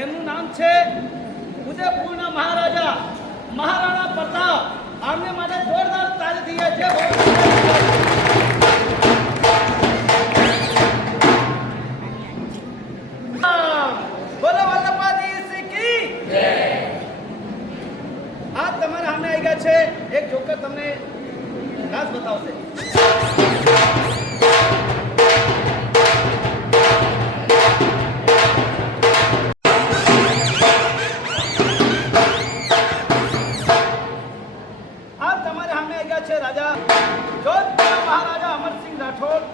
એમનું નામ છે ઉદયપુરના મહારાજા મહારાણા પ્રતાપ. આમને માટે જોરદાર તાળી થઈ છે. બોલો વલ્લભાધીશ કી જય. આ તમારા સામે આવી ગયા છે એક જોકર, તમને રાસ બતાવશે. રાજા જોધપુર મહારાજા અમરસિંહ રાઠોડ.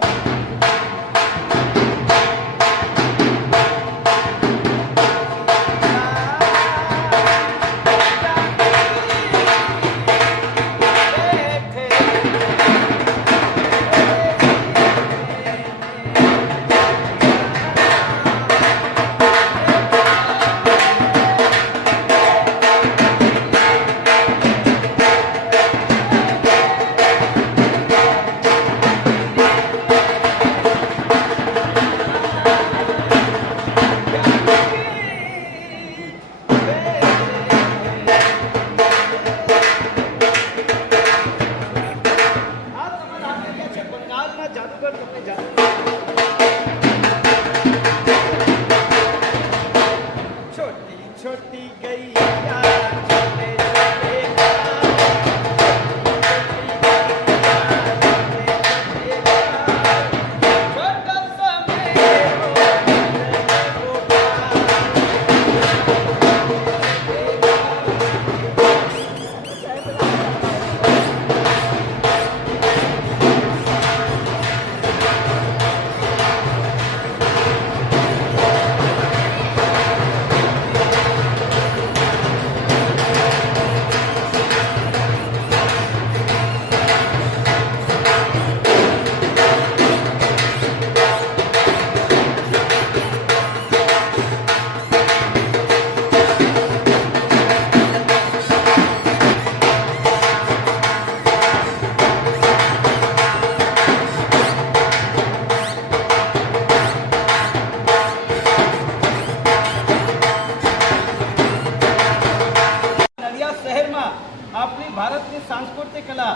આપણી ભારતની સાંસ્કૃતિક કલા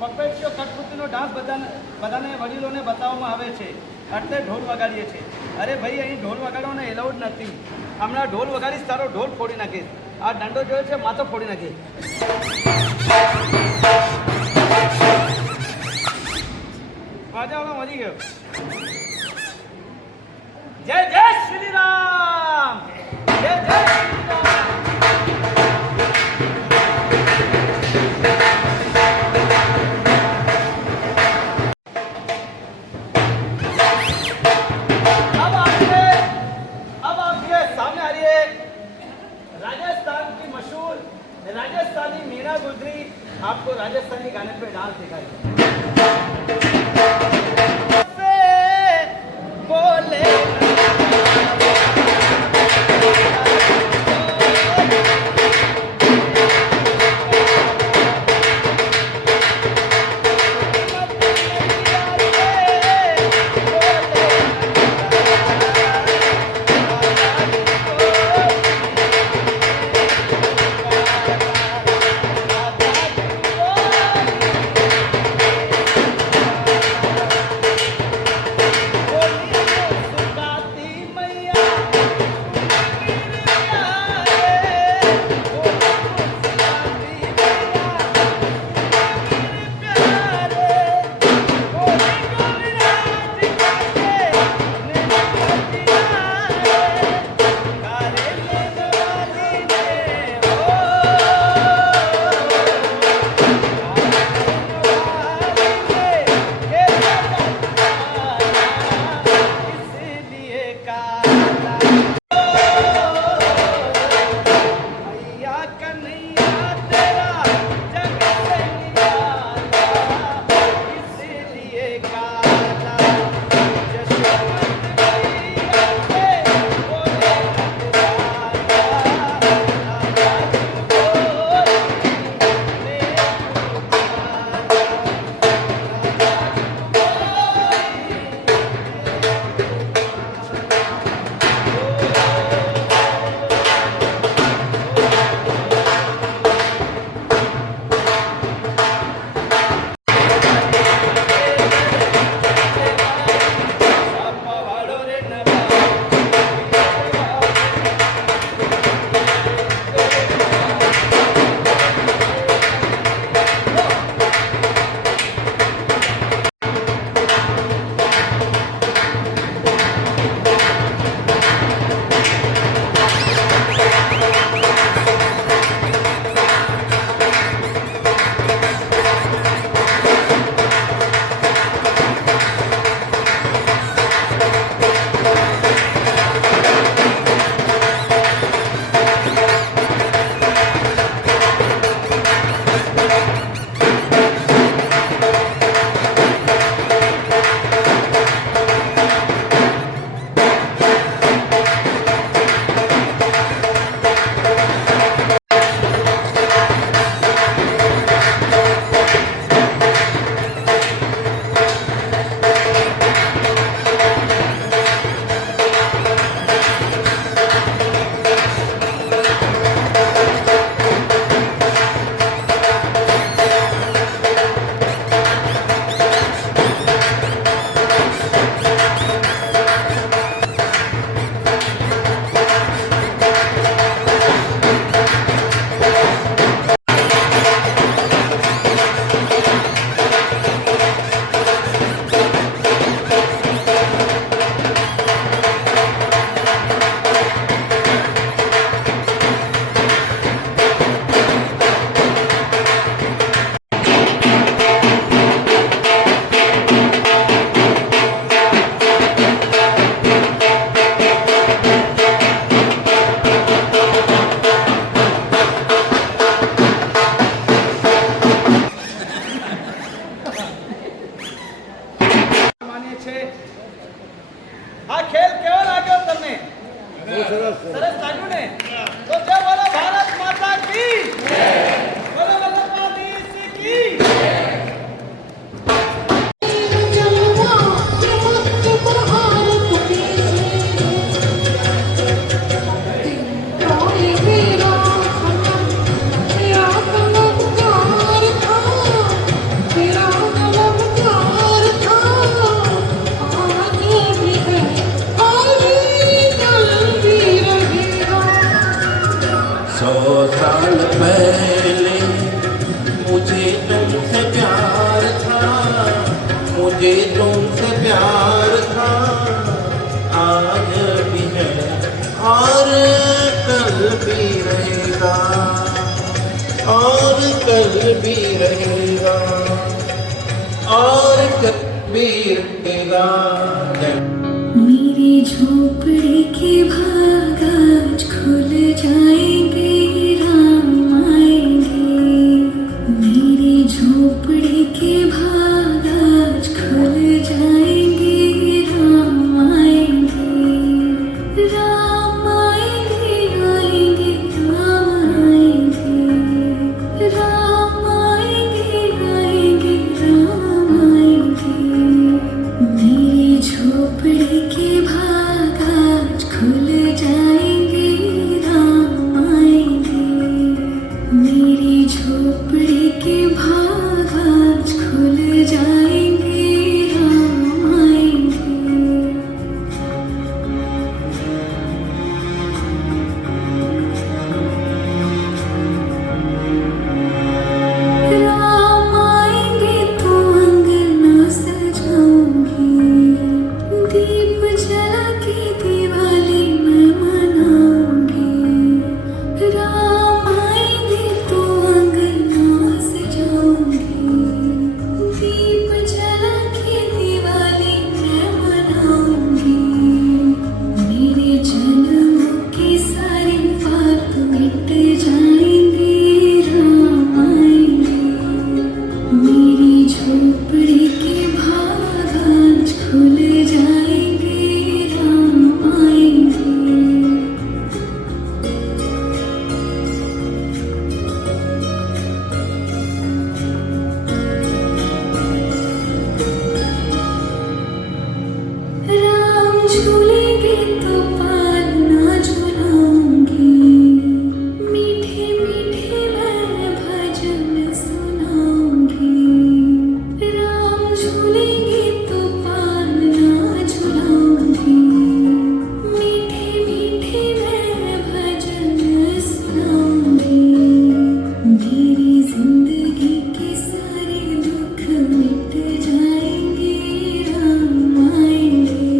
પપેશિયો કઠપુતળીનો ડાન્સ બધાને વડીલોને બતાવવામાં આવે છે, એટલે ઢોલ વગાડીએ છીએ. અરે ભાઈ, અહીં ઢોલ વગાડવાનો એલાઉડ નથી. હમણાં ઢોલ વગાડીશ, તારો ઢોલ ફોડી નાખીશ. આ દંડો જોયો છે, માથો ફોડી નાખીશ. મજી ગયો. જય જય શ્રી રામ, જય જય શ્રી રામ. राजस्थानी मीना गुजरी आपको राजस्थानी गाने पे डांस सिखाएगी. बोले સરસ લાગ્યું ને? તો જય બોલો ભારત માતા કી જય, બોલો વલ્લભાધીશ કી જય. साल पहले मुझे तुमसे प्यार था, मुझे तुमसे प्यार था, आज भी है और कल भी रहेगा, और कल भी रहेगा, और कल भी रहेगा। मेरी झोपड़ी के भाग आज खुल जाएंगे, राम आएंगे। मेरी झोपड़ी के भाग आज खुल जाएंगे, राम आएंगे। राम आएंगे, आएंगे, राम आएंगे। राम आएंगे, आएंगे, राम आएंगे। मेरी झोपड़ी के भाग आज खुल जाएंगे, राम आएंगे। मेरी झोपड़ी के भाग आज खुल जाएंगे, राम आएंगे। राम आएंगे तो अंगना सजाऊंगी, दीप जला के दिवाली मैं मनाऊंगी। राम आएंगे तो अंगना सजाऊंगी, दीप जला के दिवाली मैं मनाऊंगी। मेरे जन्मों के सारे पाप मिट जाएंगे, राम आएंगे। मेरी झोपड़ी के भाग आज खुल जाएंगे, राम आएंगे। राम झूलेंगे तो पालना झूलाऊंगी, मीठे मीठे मैं भजन सुनाऊंगी। राम झूलेंगे तो पालना झूलाऊंगी, मीठे मीठे मैं भजन सुनाऊंगी। मेरी जिंदगी के सारे दुख मिट जाएंगे, राम आएंगे।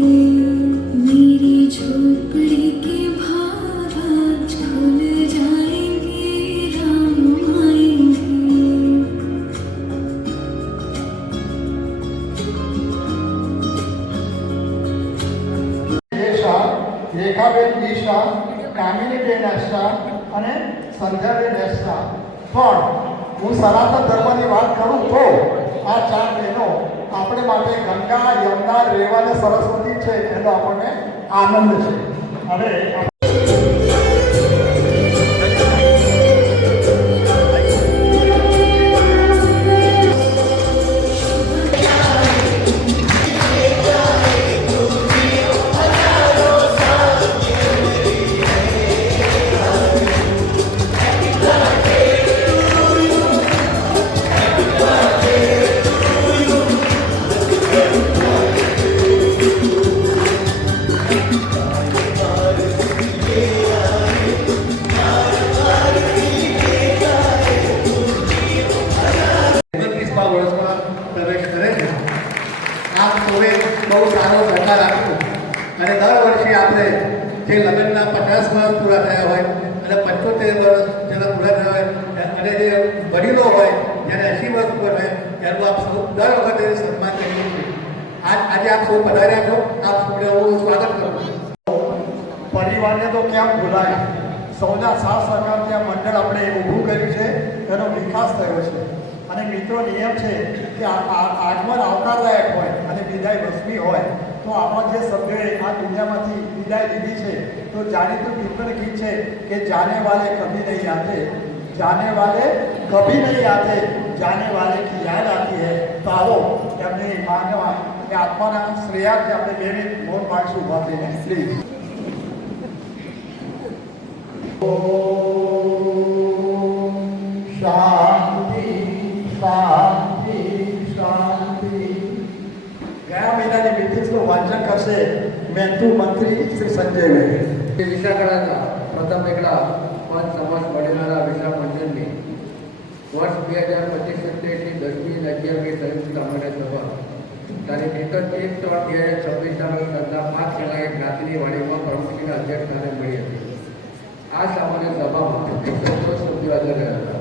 मेरी झोपड़ी के भाग आज खुल जाएंगे, राम आएंगे। રેખાબેન ડીસા, કામિનીબેન એસા અને સંધ્યાબેન એસા. પણ હું સનાતન ધર્મની વાત કરું તો આ ચાર બહેનો આપણે માટે ગંગા, યમુના, રેવા અને સરસ્વતી છે એનો આપણને આનંદ છે. હવે પ્રવેશ કરે છે. આપ સૌએ બહુ સારો સહકાર આપ્યો અને દર વર્ષે આપણે જે લગ્નના 50 વર્ષ પૂરા થયા હોય અને 75 વર્ષ જેના પૂરા થયા હોય અને જે વડીલો હોય જેને 80 વર્ષ પૂરા થાય એનું આપ સૌ દર વખતે સન્માન કરીએ છીએ. આજે આપ સૌ પધાર્યા છો, આપ સૌને હું સ્વાગત કરું છું. પરિવારને તો કેમ ભૂલાય, સૌના સાથ સહકારથી આ મંડળ આપણે ઊભું કર્યું છે, એનો વિકાસ થયો છે. અને મિત્રો નિયમ છે કે આગમન આવકારલાયક હોય અને વિદાય વસવી હોય તો આપણા જે સભ્યોએ આ દુનિયામાંથી વિદાય લીધી છે તો જાણીતું ગીત છે કે જાને વાલે કભી નહીં આતે, જાને વાલે કભી નહીં આતે, જાને વાલે કી યાદ આતી હૈ. તો આવો એમની માનવા કે આત્માના શ્રેયાર્થે આપણે 2 મિનિટ મૌન પાડશું ઊભા થઈને પ્લીઝ. શાંતિ શાંતિ શાંતિ. ગયા મહિનાની મીટિંગ્સનું વાંચન કરશે મહેનતુ મંત્રી શ્રી સંજયભાઈ. વિશાખાના પ્રથમ એકલા પંચ સમાજ વડેલાના વિશાખ મંજનની વર્ષ 2025-27ની 10મી અને 11મી સંયુક્ત સામાન્ય સભા તારીખ 31-3-2026ના રોજ સાંજના 5 કલાકે જ્ઞાતિની વાડીમાં પ્રમુખના અધ્યક્ષસ્થાને મળી હતી. આ સામાન્ય સભામાં 110 સભ્યો હાજર રહ્યા હતા.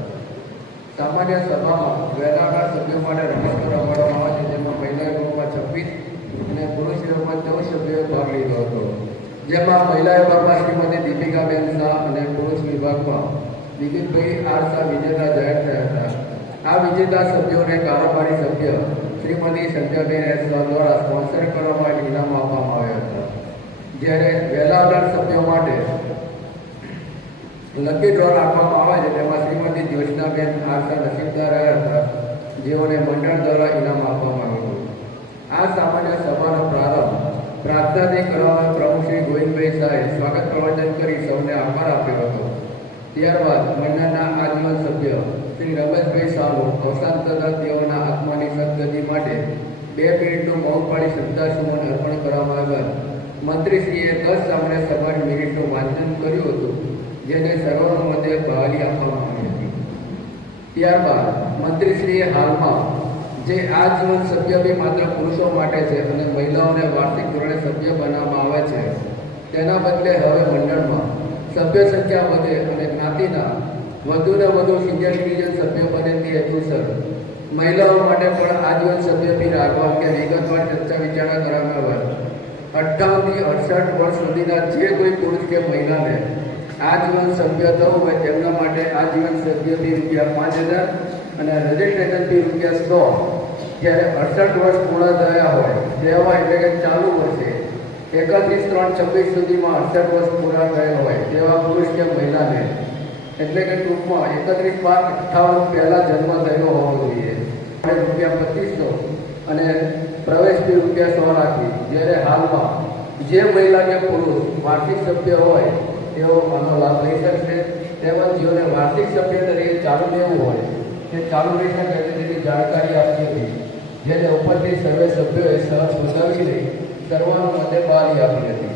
સામાન્ય સભામાં વહેલાના સભ્યો માટે રમતો રમાડવામાં આવે છે, જેમાં મહિલા વિભાગમાં 26 અને પુરુષ વિભાગમાં 14 સભ્યોએ ભાગ લીધો હતો. જેમાં મહિલા વિભાગમાં શ્રીમતી દીપિકાબેન શાહ અને પુરુષ વિભાગમાં દિલીપભાઈ આર શાહ વિજેતા જાહેર થયા હતા. આ વિજેતા સભ્યોને કારોબારી સભ્ય શ્રીમતી સંજયબેન એસ શાહ દ્વારા સ્પોન્સર કરવામાં ઇનામ આપવામાં આવ્યા હતા. જ્યારે વહેલા સભ્યો માટે લકી ડ્રો રાખવામાં આવે છે, તેમાં શ્રીમતી જ્યોત્સનાબેન આર શાહ નસીબદાર રહ્યા હતા, જેઓને મંડળ દ્વારા ઇનામ આપવામાં આવ્યું હતું. આ સામાન્ય સભાનો પ્રારંભ પ્રાર્થનાથી કરવામાં પ્રમુખ શ્રી ગોવિંદભાઈ શાહે સ્વાગત પ્રવચન કરી સૌને આભાર આપ્યો હતો. ત્યારબાદ મંડળના આજીવન સભ્ય શ્રી રમેશભાઈ શાહનું અવસાન થતાં તેઓના આત્માની સદગતિ માટે 2 મિનિટનું મૌન પાળી શ્રદ્ધાસુમન અર્પણ કરવામાં આવ્યા. મંત્રીશ્રીએ 10 સામાન્ય સભાની મિનિટનું વાંચન કર્યું હતું, જેને સર્વાનુમતે બહાલી આપવામાં આવી હતી. ત્યારબાદ મંત્રીશ્રીએ હાલમાં જે આજીવન સભ્ય બી માત્ર પુરુષો માટે છે અને મહિલાઓને વાર્ષિક ધોરણે સભ્ય બનાવવામાં આવે છે, તેના બદલે હવે મંડળમાં સભ્ય સંખ્યા વધે અને જ્ઞાતિના વધુને વધુ સિનિયર સિટીઝન સભ્ય બને તે હેતુસર મહિલાઓ માટે પણ આજીવન સભ્ય બી રાખવા કે વિગતવાર ચર્ચા વિચારણા કરવામાં આવે. 58 થી 68 વર્ષ સુધીના જે કોઈ પુરુષ કે મહિલાને આજીવન સભ્ય થવું હોય તેમના માટે આજીવન સભ્ય બી ₹5000 અને રજિસ્ટ્રેશન ફી ₹100. જ્યારે 68 વર્ષ પૂર્ણ થયા હોય તેવા એટલે કે ચાલુ વર્ષે 31/3/26 સુધીમાં 68 વર્ષ પૂરા થયેલ હોય તેવા પુરુષ કે મહિલાને, એટલે કે ટૂંકમાં 31/12/58 પહેલાં જન્મ થયેલો હોવો જોઈએ. ₹2500 અને પ્રવેશ ફી ₹100 રાખી. જ્યારે હાલમાં જે મહિલા કે પુરુષ વાર્ષિક સભ્ય હોય તેઓ આનો લાભ લઈ શકશે. તેમજ જેઓને વાર્ષિક સભ્ય તરીકે ચાલુ લેવું હોય તે ચાલુ રહી શકે તેની જાણકારી આપી હતી, જેને ઉપરથી સર્વે સભ્યોએ સહજ વધાવી લઈ સર્વાનુમતે બહાલી આપી હતી.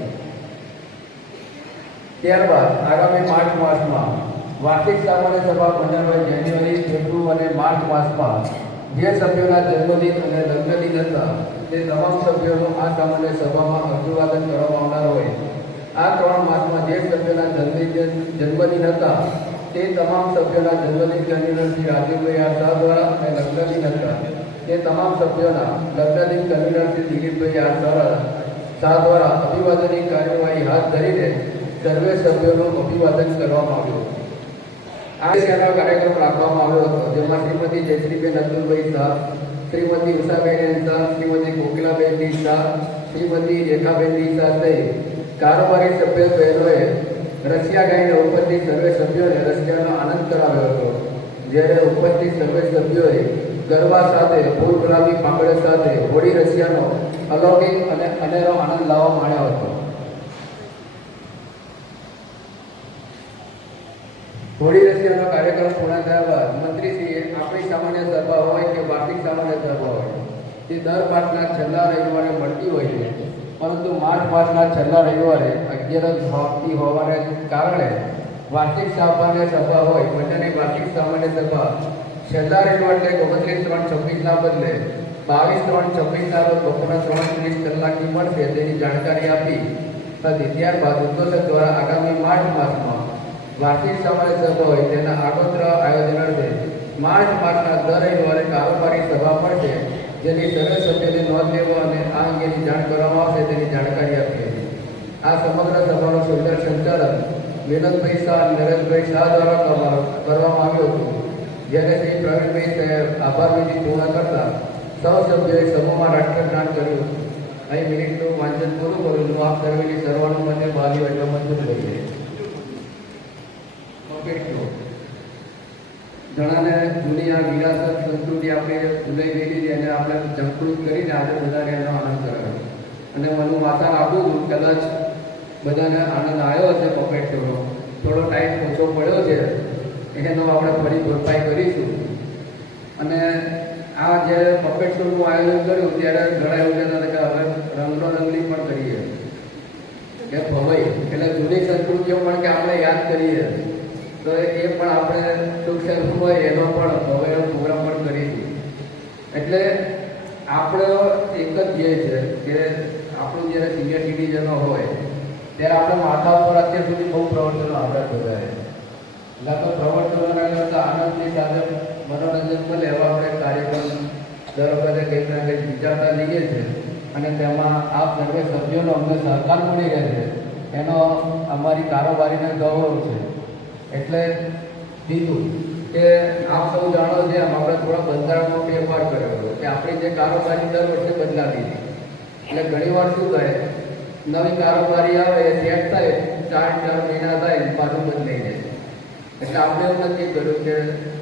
ત્યારબાદ આગામી માર્ચ માસમાં વાર્ષિક સામાન્ય સભા મંડળમાં જાન્યુઆરી, ફેબ્રુઆરી અને માર્ચ માસમાં જે સભ્યોના જન્મદિન અને લગ્નદિન હતા તે તમામ સભ્યોનું આ સામાન્ય સભામાં અભિવાદન કરવામાં આવનાર હોય. આ 3 માસમાં જે સભ્યોના જન્મદિન હતા તે તમામ સભ્યોના જન્મદિન કન્વીનર શ્રી રાજીવભાઈ આર શાહ દ્વારા અને લગ્નદિન હતા તે તમામ સભ્યોના લગ્નદિન કન્વીનર શ્રી દિલીપભાઈ આર શાહ દ્વારા અભિવાદનની કાર્યવાહી હાથ ધરીને સર્વે સભ્યોનું અભિવાદન કરવામાં આવ્યું. આ કાર્યક્રમ રાખવામાં આવ્યો હતો, જેમાં શ્રીમતી જયશ્રીબેન અબ્દુલભાઈ શાહ, શ્રીમતી ઉષાબેન શાહ, શ્રીમતી કોકિલાબેન શાહ, શ્રીમતી રેખાબેન શાહ સહિત કારોબારી સભ્ય બહેનોએ રશિયા ગાઈને ઉપસ્થિત સર્વે સભ્યોને રશિયાનો આનંદ કરાવ્યો હતો. જ્યારે ઉપસ્થિત સર્વે સભ્યોએ ગરબા સાથે ફૂલ ગુલાબી પાંગળે સાથે હોળી રશિયાનો અલૌકિક અને અનેરો આનંદ લાવવા માંડ્યો હતો. હોળી રશિયાનો કાર્યક્રમ પૂર્ણ થયા બાદ મંત્રીશ્રીએ આપણી સામાન્ય સભા હોય કે વાર્ષિક સામાન્ય સભા હોય તે દર માસના છેલ્લા રવિવારે મળતી હોય છે, પરંતુ માર્ચ માસના છેલ્લા રવિવારે 11 હોવાને કારણે વાર્ષિક સામાન્ય સભા હોય મંડળની વાર્ષિક સામાન્ય સભા છેલ્લા રવિવાર એટલે 29/3/26ના બદલે 22/3/26ના રોજ બપોરના 3:30 કલાકની મળશે તેની જાણકારી આપી હતી. ત્યારબાદ ઉદ્ઘોષક દ્વારા આગામી માર્ચ માસમાં વાર્ષિક સામાન્ય સભા હોય તેના આગોતર આયોજન અર્થે માર્ચ માસના દર રવિવારે કારોબારી સભા પડશે, જેની સર્વે સભ્યોની નોંધ લેવા અને આ અંગેની જાણ કરવામાં આવશે તેની જાણકારી આપી હતી. આ સમગ્ર સભાનું સુંદર સંચાલન વિનોદભાઈ શાહ અને નરેશભાઈ શાહ દ્વારા કરવામાં આવ્યું હતું. જ્યારે શ્રી પ્રવીણભાઈ સાહેબ આભાર વિધિ પૂર્ણ કરતા સૌ સભ્યોએ સમૂહમાં રાષ્ટ્રગાન કર્યું. અહીં મિનિટનું વાંચન પૂરું કરું છું. આપ સર્વેની સર્વાનુમતે ભાવી એટલે મંજૂર લઈએ. ઘણાને જૂની આ વિરાસત સંસ્કૃતિ આપણે ભૂલાઈ ગયેલી છે અને આપણે જાગૃત કરીને આજે બધાને એનો આનંદ કરાવ્યો. અને હું આશા રાખું છું કદાચ બધાને આનંદ આવ્યો હશે પપેટ શોનો. થોડો ટાઈમ ઓછો પડ્યો છે એનો આપણે ફરી ભરપાઈ કરીશું. અને આ જે પપેટ શોનું આયોજન કર્યું ત્યારે ઘણા એવું કહેતા હતા કે હવે રંગરંગલી પણ કરીએ કે ભવાઈ એટલે જૂની સંસ્કૃતિઓ પણ કે આપણે યાદ કરીએ તો એ પણ આપણે ટૂંક સમયમાં હોય એનો પણ ભવાઈનો પ્રોગ્રામ પણ કરીશું. એટલે આપણો એક જ ધ્યેય છે કે આપણું જ્યારે સિનિયર સિટીઝનો હોય ત્યારે આપણે માથા ઉપર અત્યાર સુધી બહુ પ્રવર્તનો આપણે બધાએ એટલે તો પ્રવર્તનોના કરતાં આનંદની સાથે મનોરંજન મળે એવા આપણે કાર્યક્રમ દર વખતે કંઈક ના કંઈક વિચારતા લઈએ છીએ. અને તેમાં આપ સર્વે સભ્યોનો અમને સહકાર મળી રહે છે એનો અમારી કારોબારીને ગૌરવ છે. એટલે બીજું કે આપ સૌ જાણો છે એમ આપણે થોડા બંધારણનો ફેરફાર કર્યો હતો કે આપણી જે કારોબારી દર વર્ષે બદલાતી હતી. એટલે ઘણીવાર શું થાય નવી કારોબારી આવે એ સેટ થાય 4 મહિના થાય પાછું બદલાઈ જાય. એટલે આપણે એવું નક્કી કર્યું કે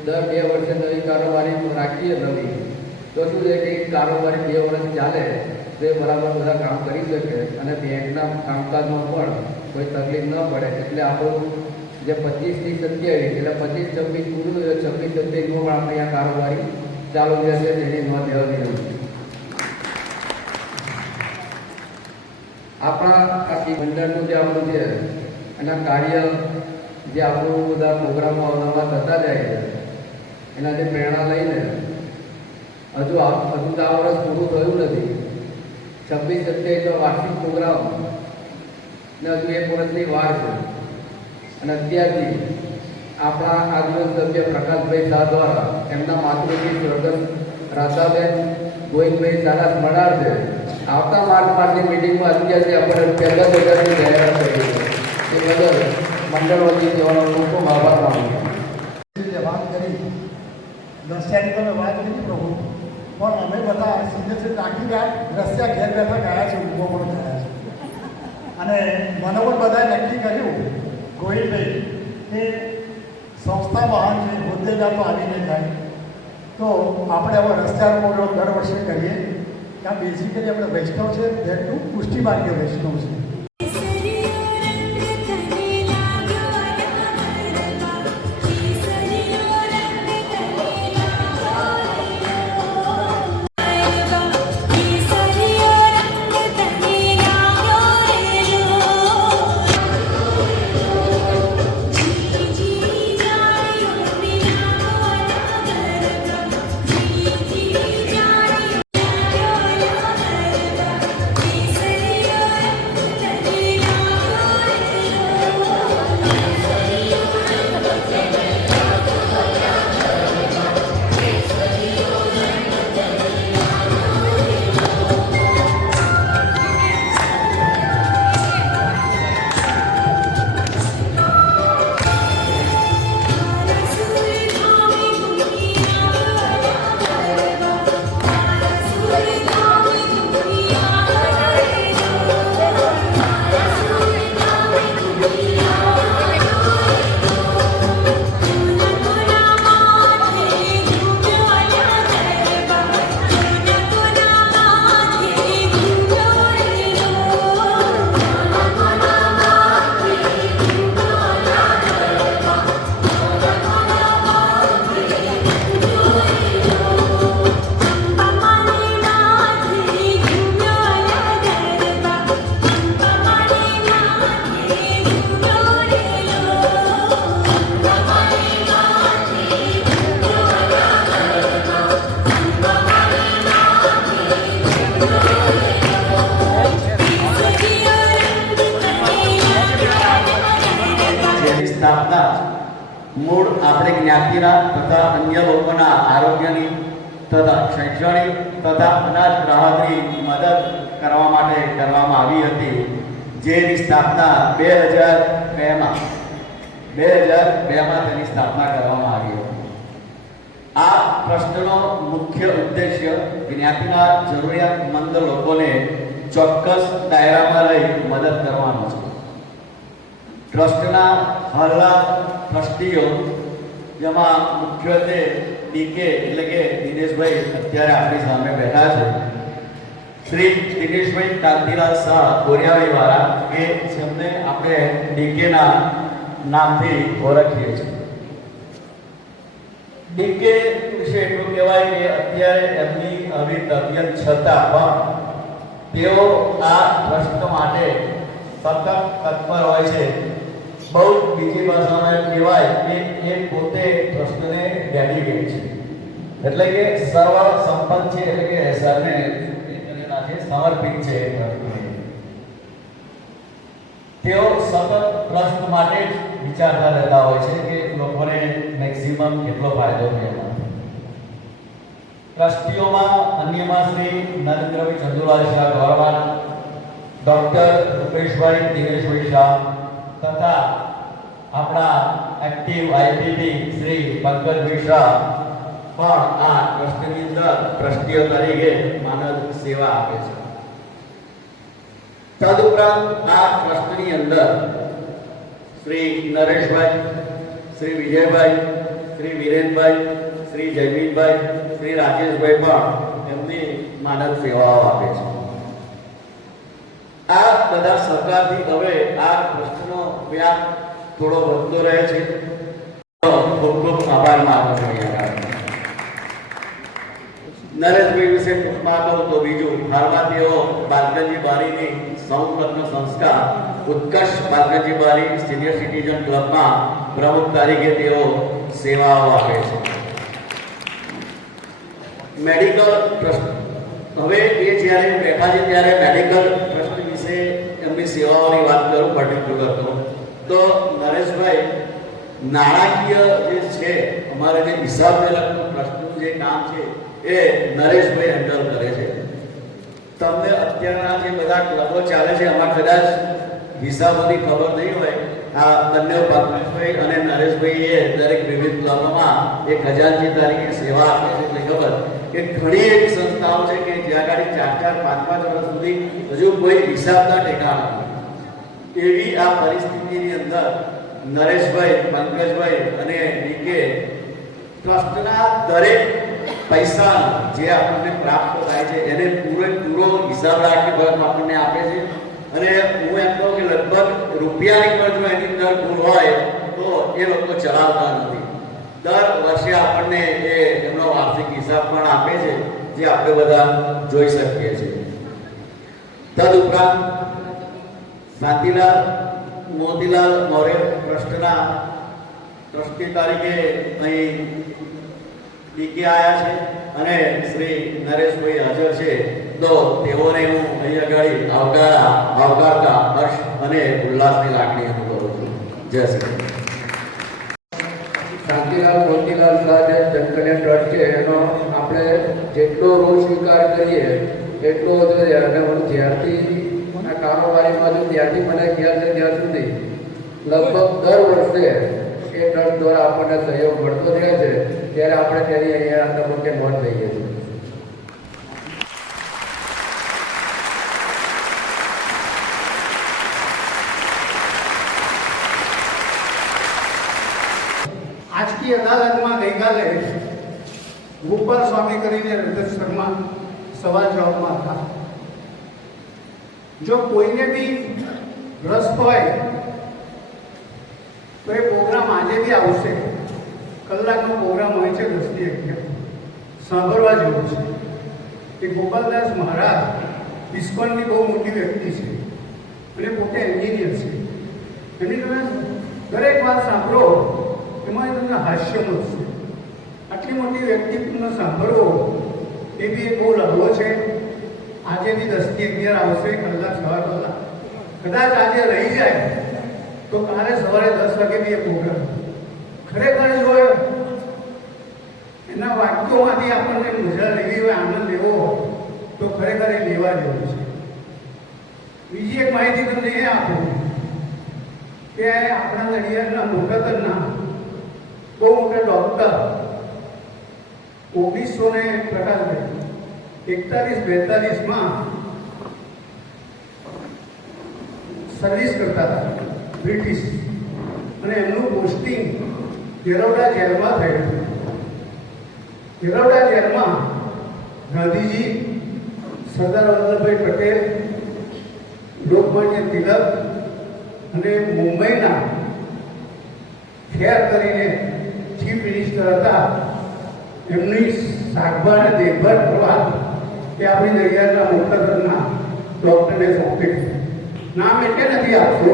દર 2 વર્ષે નવી કારોબારી રાખીએ નવી તો શું છે કે કારોબારી 2 વર્ષ ચાલે તો એ બરાબર બધા કામ કરી શકે અને બેંકના કામકાજમાં પણ કોઈ તકલીફ ન પડે. એટલે આપણું જે 25 થી 27 એટલે 25-26 પૂરું 26-27 પણ આપણે આ કારોબારી ચાલુ રહેશે તેની નોંધ લેવાની છે. આપણા આખી મંડળનું જે આપણું છે એના કાર્ય જે આપણું બધા પ્રોગ્રામો નવા થતા જાય છે એનાથી પ્રેરણા લઈને હજુ તો આ વર્ષ પૂરું થયું નથી. 26-27 વાર્ષિક પ્રોગ્રામ ને હજુ 1 વર્ષની વાર છે. અને અત્યારથી આપણા આજના સભ્ય પ્રકાશભાઈ શાહ દ્વારા એમના માતૃશ્રી સ્વર્ગસ્થ રાધાબેન ગોવિંદભાઈ શાળા સ્મરણ છે આવતા માર્ચની મિટિંગમાં અત્યારથી આપણે પહેલા બજારની જાહેરાત કરી છે. એ બદલ મંડળ વતી તેઓનો ખૂબ ખૂબ આભાર માનું. વાત કરી રશિયાની તમે વાત કરી પ્રભુ પણ અમે બધા સિદ્ધેશ્વર નાખી ગયા રશિયા ઘેર બેઠા ગયા છે ઊભો પણ ગયા છે. અને મને પણ બધાએ નક્કી કર્યું ગોહિલભાઈ કે સંસ્થા મહાન છે હોદ્દેદાર તો આવીને જાય તો આપણે હવે રસ્તા પ્રોગ્રામ દર વર્ષે કરીએ. ત્યાં બેઝિકલી આપણે વૈષ્ણવ છે જેટલું પુષ્ટિ માર્ગીય વૈષ્ણવ છે. સ્થાપના મૂળ આપણે જ્ઞાતિના તથા અન્ય લોકોના આરોગ્યની તથા શૈક્ષણિક તથા અનાજ રાહતની મદદ કરવા માટે કરવામાં આવી હતી. જેની સ્થાપના 2002માં તેની સ્થાપના કરવામાં આવી હતી. આ ટ્રસ્ટનો મુખ્ય ઉદ્દેશ્ય જ્ઞાતિના જરૂરિયાતમંદ લોકોને ચોક્કસ દાયરામાં રહી મદદ કરવાનો છે. ટ્રસ્ટના હાલના ટ્રસ્ટીઓ, જેમાં મુખ્યત્વે ડીકે એટલે કે દિનેશભાઈ અત્યારે આપણી સામે બેઠા છે, શ્રી દિનેશભાઈ કાંતિલાલ શાહ ગોરિયાવાળા, કે જેમને આપણે ડીકેના નામથી ઓળખીએ છીએ. ડીકે વિશે એટલું કહેવાય કે અત્યારે એમની આવી તબિયત છતાં પણ તેઓ આ ટ્રસ્ટ માટે સતત તત્પર હોય છે. બહુ બીજી ભાષામાં એમ કહેવાય કે એ પોતે ટ્રસ્ટને ડેડિકેટ છે, એટલે કે સર્વ સંપન્ન છે, એટલે કે સર્વને સમર્પિત છે. તેઓ સતત ટ્રસ્ટ માટે જ વિચારતા રહેતા હોય છે કે લોકોને મેક્સિમમ કેટલો ફાયદો મળે. ટ્રસ્ટીઓમાં અન્યમાં શ્રી નરેન્દ્રભાઈ ચંદુલાલ શાહ ગોરવાડ, ડૉક્ટર રૂપેશભાઈ દિનેશભાઈ શાહ તથા આપણા એક્ટિવ આઈપીપી શ્રી પંકજભાઈ શાહ પણ આ ટ્રસ્ટની અંદર ટ્રસ્ટીઓ તરીકે માનદ સેવા આપે છે. તદુપરાંત આ ટ્રસ્ટની અંદર શ્રી નરેશભાઈ, શ્રી વિજયભાઈ, શ્રી વિરેનભાઈ, શ્રી જયમીનભાઈ, શ્રી રાજેશભાઈ પણ એમની માનદ સેવાઓ આપે છે. આ બધા સહકારથી હવે આ ટ્રસ્ટનો વ્યાપ થોડો વધતો રહે છે. ખૂબ ખૂબ આભાર માનું છું. નરેશભાઈ વિશે ટૂંકમાં કહું તો બીજું, હાલમાં તેઓ બાલકજી બારીની સૌપ્રથમ સંસ્થા ઉત્કર્ષ બાલકજી બારી સિનિયર સિટીઝન ક્લબમાં પ્રમુખ તરીકે તેઓ સેવાઓ આપે છે. મેડિકલ ટ્રસ્ટ, હવે એ જ્યારે બેઠા છે ત્યારે મેડિકલ ટ્રસ્ટ વિશે એમની સેવાઓની વાત કરું પર્ટિક્યુલર તો નરેશભાઈ નાણાકીય જે છે અમારે જે હિસાબને લગતું ટ્રસ્ટનું જે કામ છે એ નરેશભાઈ હેન્ડલ કરે છે. તમને અત્યારના જે બધા ક્લબો ચાલે છે એમાં કદાચ હિસાબોની ખબર નહીં હોય. આ બંને પંકજભાઈ અને નરેશભાઈએ દરેક વિવિધ ક્લબોમાં એક ખજાનચી તરીકે સેવા આપે છે. એટલે ખબર કે ઘણી એવી સંસ્થાઓ છે કે જ્યાં આગળ 4-4, 5-5 વર્ષ સુધી હજુ કોઈ હિસાબના ટેકા નથી. એવી આ પરિસ્થિતિની અંદર નરેશભાઈ, પંકજભાઈ અને ડીકે ટ્રસ્ટના દરેક પૈસા જે આપણને પ્રાપ્ત થાય છે એને પૂરેપૂરો હિસાબ રાખી આપણને આપે છે. અને હું એમ કહું કે લગભગ રૂપિયાની પણ જો એની અંદર ભૂલ હોય તો એ લોકો ચલાવતા નથી. દર વર્ષે આપણને એ એમનો વાર્ષિક હિસાબ પણ આપે છે, જે આપણે બધા જોઈ શકીએ છીએ. તદુપરાંત શાંતિલાલ મોતીલાલ મોરે ટ્રસ્ટના ટ્રસ્ટી તરીકે અહીં ડીકે આવ્યા છે અને શ્રી નરેશભાઈ હાજર છે. તો તેઓને હું અહીં આગળ આવકારતા હર્ષ અને ઉલ્લાસની લાગણી અનુભવું છું. જય શ્રી શાંતિલાલ મોતીલાલ શાહ જે જનકલ્યાણ ટ્રસ્ટ છે એનો આપણે જેટલો ઋણ સ્વીકાર કરીએ એટલો જોઈએ. અને હું જ્યારથી આ કારોબારીમાં છું ત્યારથી મને ખ્યાલ છે ત્યાં સુધી લગભગ દર વર્ષે એ ટ્રસ્ટ દ્વારા આપણને સહયોગ મળતો રહે છે. ત્યારે આપણે તેની અહીંયા તબક્કે નોંધ લઈએ છીએ. આજની અદાલતમાં ગઈકાલે ગોપાલ સ્વામી કરીને રજિસ્ટરમાં સવાલ જવાબમાં હતા. જો કોઈને બી રસ હોય તો એ પ્રોગ્રામ આજે બી આવશે. કલાકનો પ્રોગ્રામ હોય છે 10 થી 11. સાંભળવા જેવું છે કે ગોપાલદાસ મહારાજ ઇસ્કોનની બહુ મોટી વ્યક્તિ છે અને પોતે એન્જિનિયર છે. એની તમે દરેક વાત સાંભળો એમાં તમને હાસ્ય મળશે. આટલી મોટી વ્યક્તિત્વને સાંભળવો એ બી એક બહુ લગવો છે. આજે બી 10 થી 11 આવશે, કલાક, સવા કલાક. કદાચ આજે રહી જાય તો કાલે સવારે 10 વાગે બી એ પ્રોગ્રામ. ખરેખર જો એના વાક્યોમાંથી આપણને મજા લેવી હોય, આનંદ લેવો હોય તો ખરેખર એ લેવા જેવું છે. બીજી એક માહિતી તમને એ આપું કે આપણા નડિયાદના મોટાતરના બહુ મોટા ડૉક્ટર 1941-42માં સર્વિસ કરતા હતા બ્રિટિશ, અને એમનું પોસ્ટિંગ જેરવડા જેલમાં થયું હતું. જેરવડા જેલમાં ગાંધીજી, સરદાર વલ્લભભાઈ પટેલ, લોકમાન્ય તિલક અને મુંબઈના ખેર કરીને ચીફ મિનિસ્ટર હતા, એમની સારવાર અને દેખભાળ કરવા એ આપણી નડિયાદના મોટાભાગના ડૉક્ટરને સોંપી. નામ એટલે નથી આપતો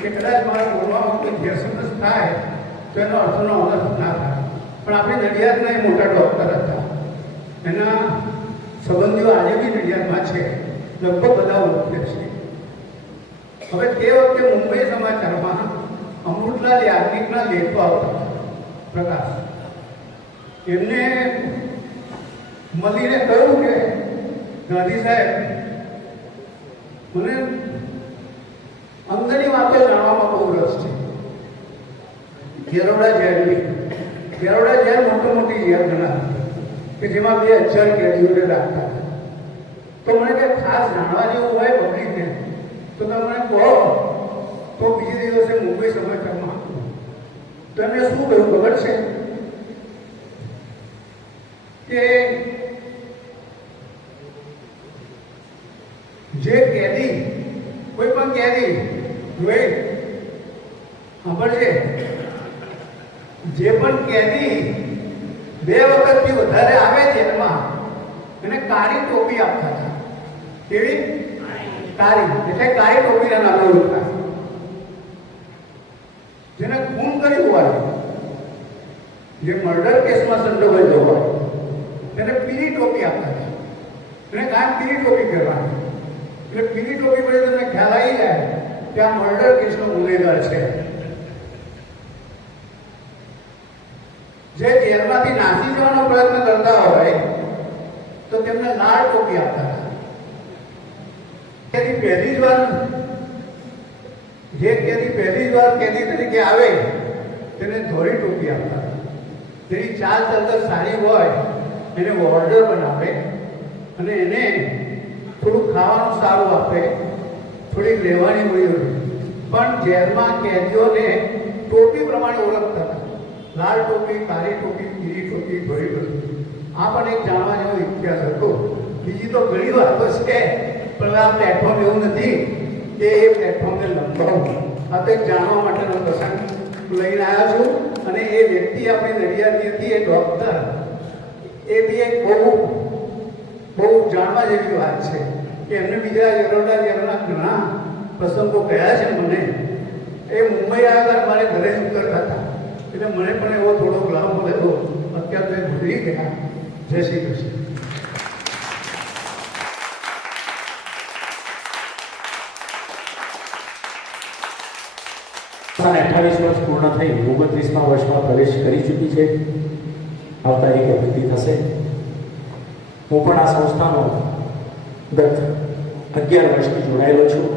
કે કદાચ મારા બોલવામાં કોઈ ગેરસમજ થાય તો એનો અર્થનો અનર્થ ના થાય, પણ આપણે નડિયાદના એ મોટા ડૉક્ટર હતા. એના સંબંધીઓ આજે બી નડિયાદમાં છે, લગભગ બધા ઓળખે છે. હવે તે વખતે મુંબઈ સમાચારમાં અમૃતલાલ યાજ્ઞિકના લેખો આવતા પ્રકાશ, એમને મળીને કહ્યું કે ગાંધી સાહેબ, મને અંદરની વાતો જાણવામાં બહુ રસ છે. જેરવડા જેલ મોટી જેલ ગણાતી કે જેમાં 2000 કેદીઓને રાખતા હતા. તો મને કે ખાસ જાણવા જેવું હોય પબ્લિકને તો તમે કહો તો બીજે દિવસે મુંબઈ સમાચારમાં તો એમને શું કહ્યું ખબર છે કે જે કેદી, કોઈ પણ કેદી જોઈ સાંભળશે, જે પણ કેદી 2 વખતથી વધારે આવે જેલમાં એને કાળી ટોપી આપતા હતા. કેવી? કાળી, એટલે કાળી ટોપીના નામે ઓળખાય. જેને ખૂન કર્યું હોય, જે મર્ડર કેસમાં સંડોવાયેલો હોય, તેને પીળી ટોપી આપતા હતા. એને કામ પીળી ટોપી કરવાની. એટલે પીળી ટોપી પડે તમને ખ્યાલ આવી જાય કે આ મર્ડર કેસનો ગુનેગાર છે. જે જેલમાંથી નાસી જવાનો પ્રયત્ન કરતા હોય તો તેમને લાલ ટોપી આપતા હતા. કેદી પહેલી જ વાર કેદી તરીકે આવે તેને ધોળી ટોપી આપતા હતા. તેની ચાલ ચલતર સારી હોય એને વોર્ડર બનાવે અને એને થોડું ખાવાનું સારું આપે, થોડીક રહેવાની હોય. પણ જેલમાં કેદીઓને ટોપી પ્રમાણે ઓળખતા હતા. લાલ ટોપી, કાળી ટોપી, પીળી ટોપી, ધોળી ટોપી. આ પણ એક જાણવા જેવો ઇતિહાસ હતો. બીજી તો ઘણી વાતો છે, પણ આ પ્લેટફોર્મ એવું નથી કે એ પ્લેટફોર્મને લંબાવું. આ તો એક જાણવા માટેનો પ્રસંગ લઈને આવ્યો છું. અને એ વ્યક્તિ આપણી નડિયાદની હતી, એ ડૉક્ટર, એ બી એક બહુ જાણવા જેવી વાત છે કે એમને બીજા જેરવડા જેલના ઘણા પ્રસંગો કહ્યા છે મને. એ મુંબઈ આવ્યા હતા, મારે ઘરે જ ઉતરતા હતા, એટલે મને પણ એવો થોડો લાભ મળેલો. અત્યારે તો એ ભૂલી ગયા. જય શ્રી કૃષ્ણ. 28 વર્ષ પૂર્ણ થઈ 29મા વર્ષમાં પ્રવેશ કરી ચૂકી છે. આવતા તારીખે વૃદ્ધિ થશે. હું પણ આ સંસ્થાનો ગત 11 વર્ષથી જોડાયેલો છું.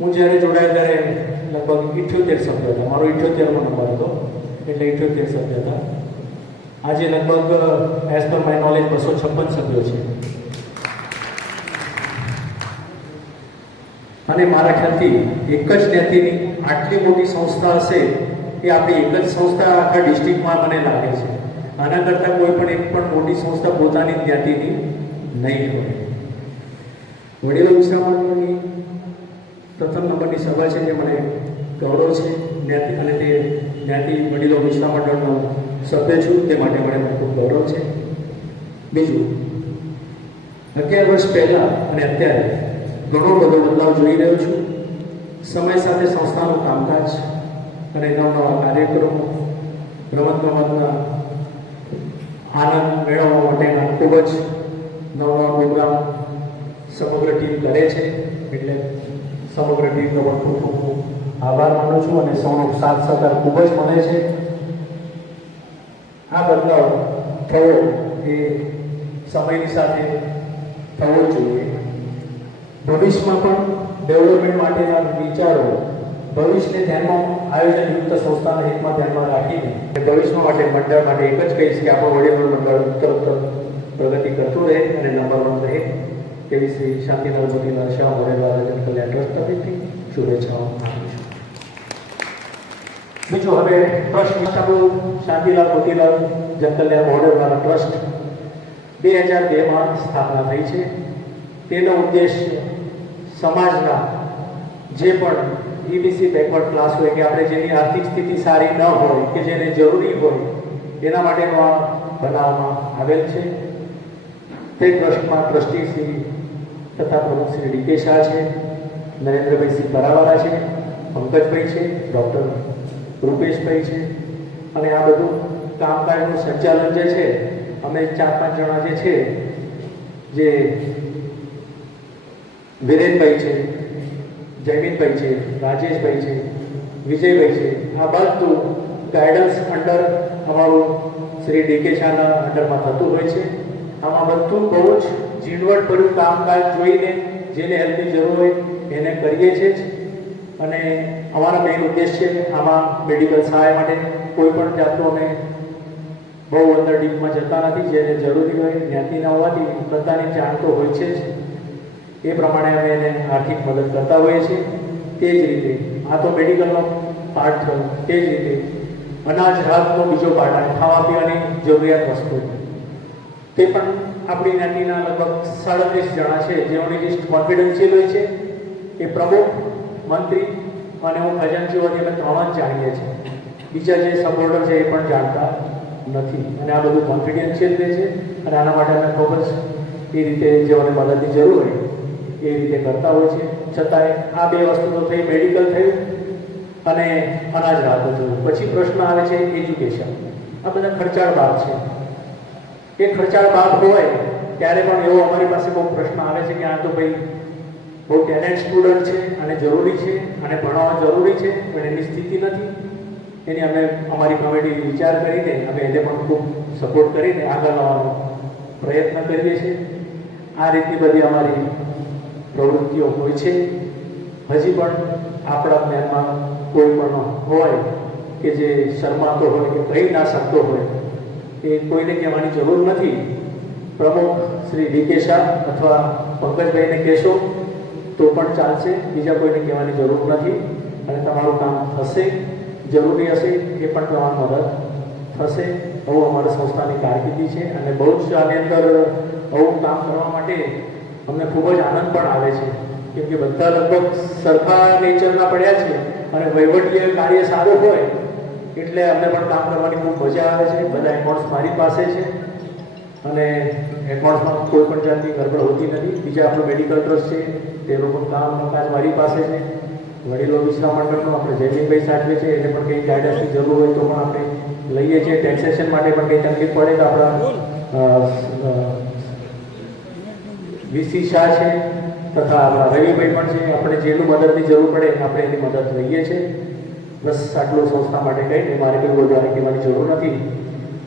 હું જ્યારે જોડાયો ત્યારે લગભગ 78 સભ્યો હતા. મારો 78મો નંબર હતો, એટલે 78 સભ્ય હતા. આજે લગભગ એઝ પર માય નોલેજ 256 સભ્યો છે. અને મારા ખ્યાલથી એક જ જ્ઞાતિની આટલી મોટી સંસ્થા હશે એ આપણી એક જ સંસ્થા આખા ડિસ્ટ્રિક્ટમાં મને લાગે છે. આના કરતાં કોઈ પણ એક પણ મોટી સંસ્થા પોતાની જ્ઞાતિની નહીં હોય. વડીલો વિશ્રામની પ્રથમ નંબરની સભા છે, જે મને ગૌરવ છે જ્ઞાતિ, અને તે જ્ઞાતિ વડીલો વિશ્રામ મંડળનો સભ્ય છું, તે માટે મને ખૂબ ગૌરવ છે. બીજું, 11 વર્ષ પહેલાં અને અત્યારે ઘણો બધો બદલાવ જોઈ રહ્યો છું. સમય સાથે સંસ્થાનું કામકાજ અને નવા કાર્યક્રમો, રમતગમતના આનંદ મેળવવા માટેના ખૂબ જ નવા પ્રોગ્રામ સમગ્ર ટીમ કરે છે. એટલે સમગ્ર ટીમનો પણ ખૂબ ખૂબ આભાર માનું છું, અને સૌનો સાથ સહકાર ખૂબ જ મળે છે. આ બદલાવ થયો એ સમયની સાથે થવો જોઈએ. ભવિષ્યમાં પણ ડેવલપમેન્ટ માટેના વિચારો ભવિષ્યને ધ્યાનમાં આયોજનયુક્ત સંસ્થાના હિતમાં ધ્યાનમાં રાખીને ભવિષ્ય માટે મંડળ માટે એક જ કહીશ કે આપણું વડીલો મંડળ તરત પ્રગતિ કરતું રહે અને નંબર 1 રહે. એવી શ્રી શાંતિલાલ મોતીલાલ શાહ મોરેવાલા જનકલ્યાણ ટ્રસ્ટ તરફથી શુભેચ્છાઓ આપું છું. બીજું હવે ટ્રસ્ટ શાંતિલાલ મોતીલાલ જનકલ્યાણ મોરેવાલા ટ્રસ્ટ 2002માં સ્થાપના થઈ છે. તેનો ઉદ્દેશ સમાજના જે પણ ઈબીસી બેકવર્ડ ક્લાસ હોય કે આપણે જેની આર્થિક સ્થિતિ સારી ન હોય કે જેને જરૂરી હોય એના માટેનો આ બનાવવામાં આવેલ છે. તે ટ્રસ્ટમાં ટ્રસ્ટી શ્રી તથા પ્રમુખ શ્રી ડી.કે. શાહ છે, નરેન્દ્રભાઈ સિંહ પરાવાલા છે, પંકજભાઈ છે, ડૉક્ટર રૂપેશભાઈ છે અને આ બધું કામકાજનું સંચાલન જે છે અમે 4-5 જણા જે છે, જે વિરેનભાઈ છે, જયમીનભાઈ છે, રાજેશભાઈ છે, વિજયભાઈ છે, આ બધું ગાઈડન્સ અંડર અમારું શ્રી ડી.કે. શાહના અંડરમાં થતું હોય છે. આમાં બધું બહુ જ ઝીણવટભર્યું કામકાજ જોઈને જેને હેલ્પની જરૂર હોય એને કરીએ છીએ જ. અને અમારા મેઇન ઉદ્દેશ્ય આમાં મેડિકલ સહાય માટે કોઈ પણ જાતનો અમે બહુ અંદર ડીપમાં જતા નથી. જેને જરૂરી હોય જ્ઞાતિના હોવાથી બધાની જાણ તો હોય છે જ. એ પ્રમાણે અમે એને આર્થિક મદદ કરતા હોઈએ છીએ. તે જ રીતે આ તો મેડિકલનો પાર્ટ થયો. તે જ રીતે અનાજ રાહતનો બીજો પાર્ટ આવે, ખાવા પીવાની જરૂરિયાત વસ્તુ. તે પણ આપણી જ્ઞાતિના લગભગ 37 જણા છે જેઓની લિસ્ટ કોન્ફિડન્શિયલ હોય છે. એ પ્રમુખ, મંત્રી અને હું ખજાનચી વતી અમે 3 જ જાણીએ છીએ. બીજા જે સપોર્ટર છે એ પણ જાણતા નથી. અને આ બધું કોન્ફિડન્શિયલ રહે છે અને આના માટે અમે ખૂબ જ એ રીતે જેઓને મદદની જરૂર હોય એ રીતે કરતા હોય છે. છતાંય આ 2 વસ્તુ તો થઈ, મેડિકલ થયું અને અનાજ રાહતો થયું. પછી પ્રશ્ન આવે છે એજ્યુકેશન. આ બધા ખર્ચાળ બાબ છે. એ ખર્ચાળ બાબ હોય ત્યારે પણ એવો અમારી પાસે બહુ પ્રશ્ન આવે છે કે આ તો ભાઈ બહુ ટેલેન્ટ સ્ટુડન્ટ છે અને જરૂરી છે અને ભણાવવા જરૂરી છે પણ એની સ્થિતિ નથી. એની અમે અમારી કમિટી વિચાર કરીને અમે એને પણ ખૂબ સપોર્ટ કરીને આગળ લાવવાનો પ્રયત્ન કરીએ છીએ. આ રીતની બધી અમારી પ્રવૃત્તિઓ હોય છે. હજી પણ આપણા જ્ઞાનમાં કોઈ પણ હોય કે જે શરમાતો હોય કે કહી ના શકતો હોય એ કોઈને કહેવાની જરૂર નથી. પ્રમુખ શ્રી ડી.કે. શાહ અથવા પંકજભાઈને કહેશો તો પણ ચાલશે. બીજા કોઈને કહેવાની જરૂર નથી અને તમારું કામ થશે. જરૂરી હશે એ પણ તમારી મદદ થશે. આવું અમારા સંસ્થાની કારકિર્દી છે અને બહુ જ આની અંદર આવું કામ કરવા માટે અમને ખૂબ જ આનંદ પણ આવે છે. કેમ કે બધા લગભગ સરખા નેચરના પડ્યા છે અને વહીવટીય કાર્ય સારું હોય એટલે અમને પણ કામ કરવાની ખૂબ મજા આવે છે. બધા એકાઉન્ટ્સ મારી પાસે છે અને એકાઉન્ટ્સમાં કોઈ પણ જાતની ગડબડ હોતી નથી. બીજા આપણું મેડિકલ ટ્રસ્ટ છે તેનું પણ કામકાજ મારી પાસે છે. વડીલો વિશ્રામ મંડળનું આપણે જયમીનભાઈ સાચવે છે, એને પણ કંઈ ગાઈડન્સની જરૂર હોય તો પણ આપણે લઈએ છીએ. ટેક્સેશન માટે પણ કંઈ તકલીફ પડે તો આપણા વીસી શાહ છે તથા આપણા રવિભાઈ પણ છે. આપણે જેટલું મદદની જરૂર પડે આપણે એની મદદ લઈએ છીએ. બસ આટલું સંસ્થા માટે કહીને મારે કંઈ વધારે કહેવાની જરૂર નથી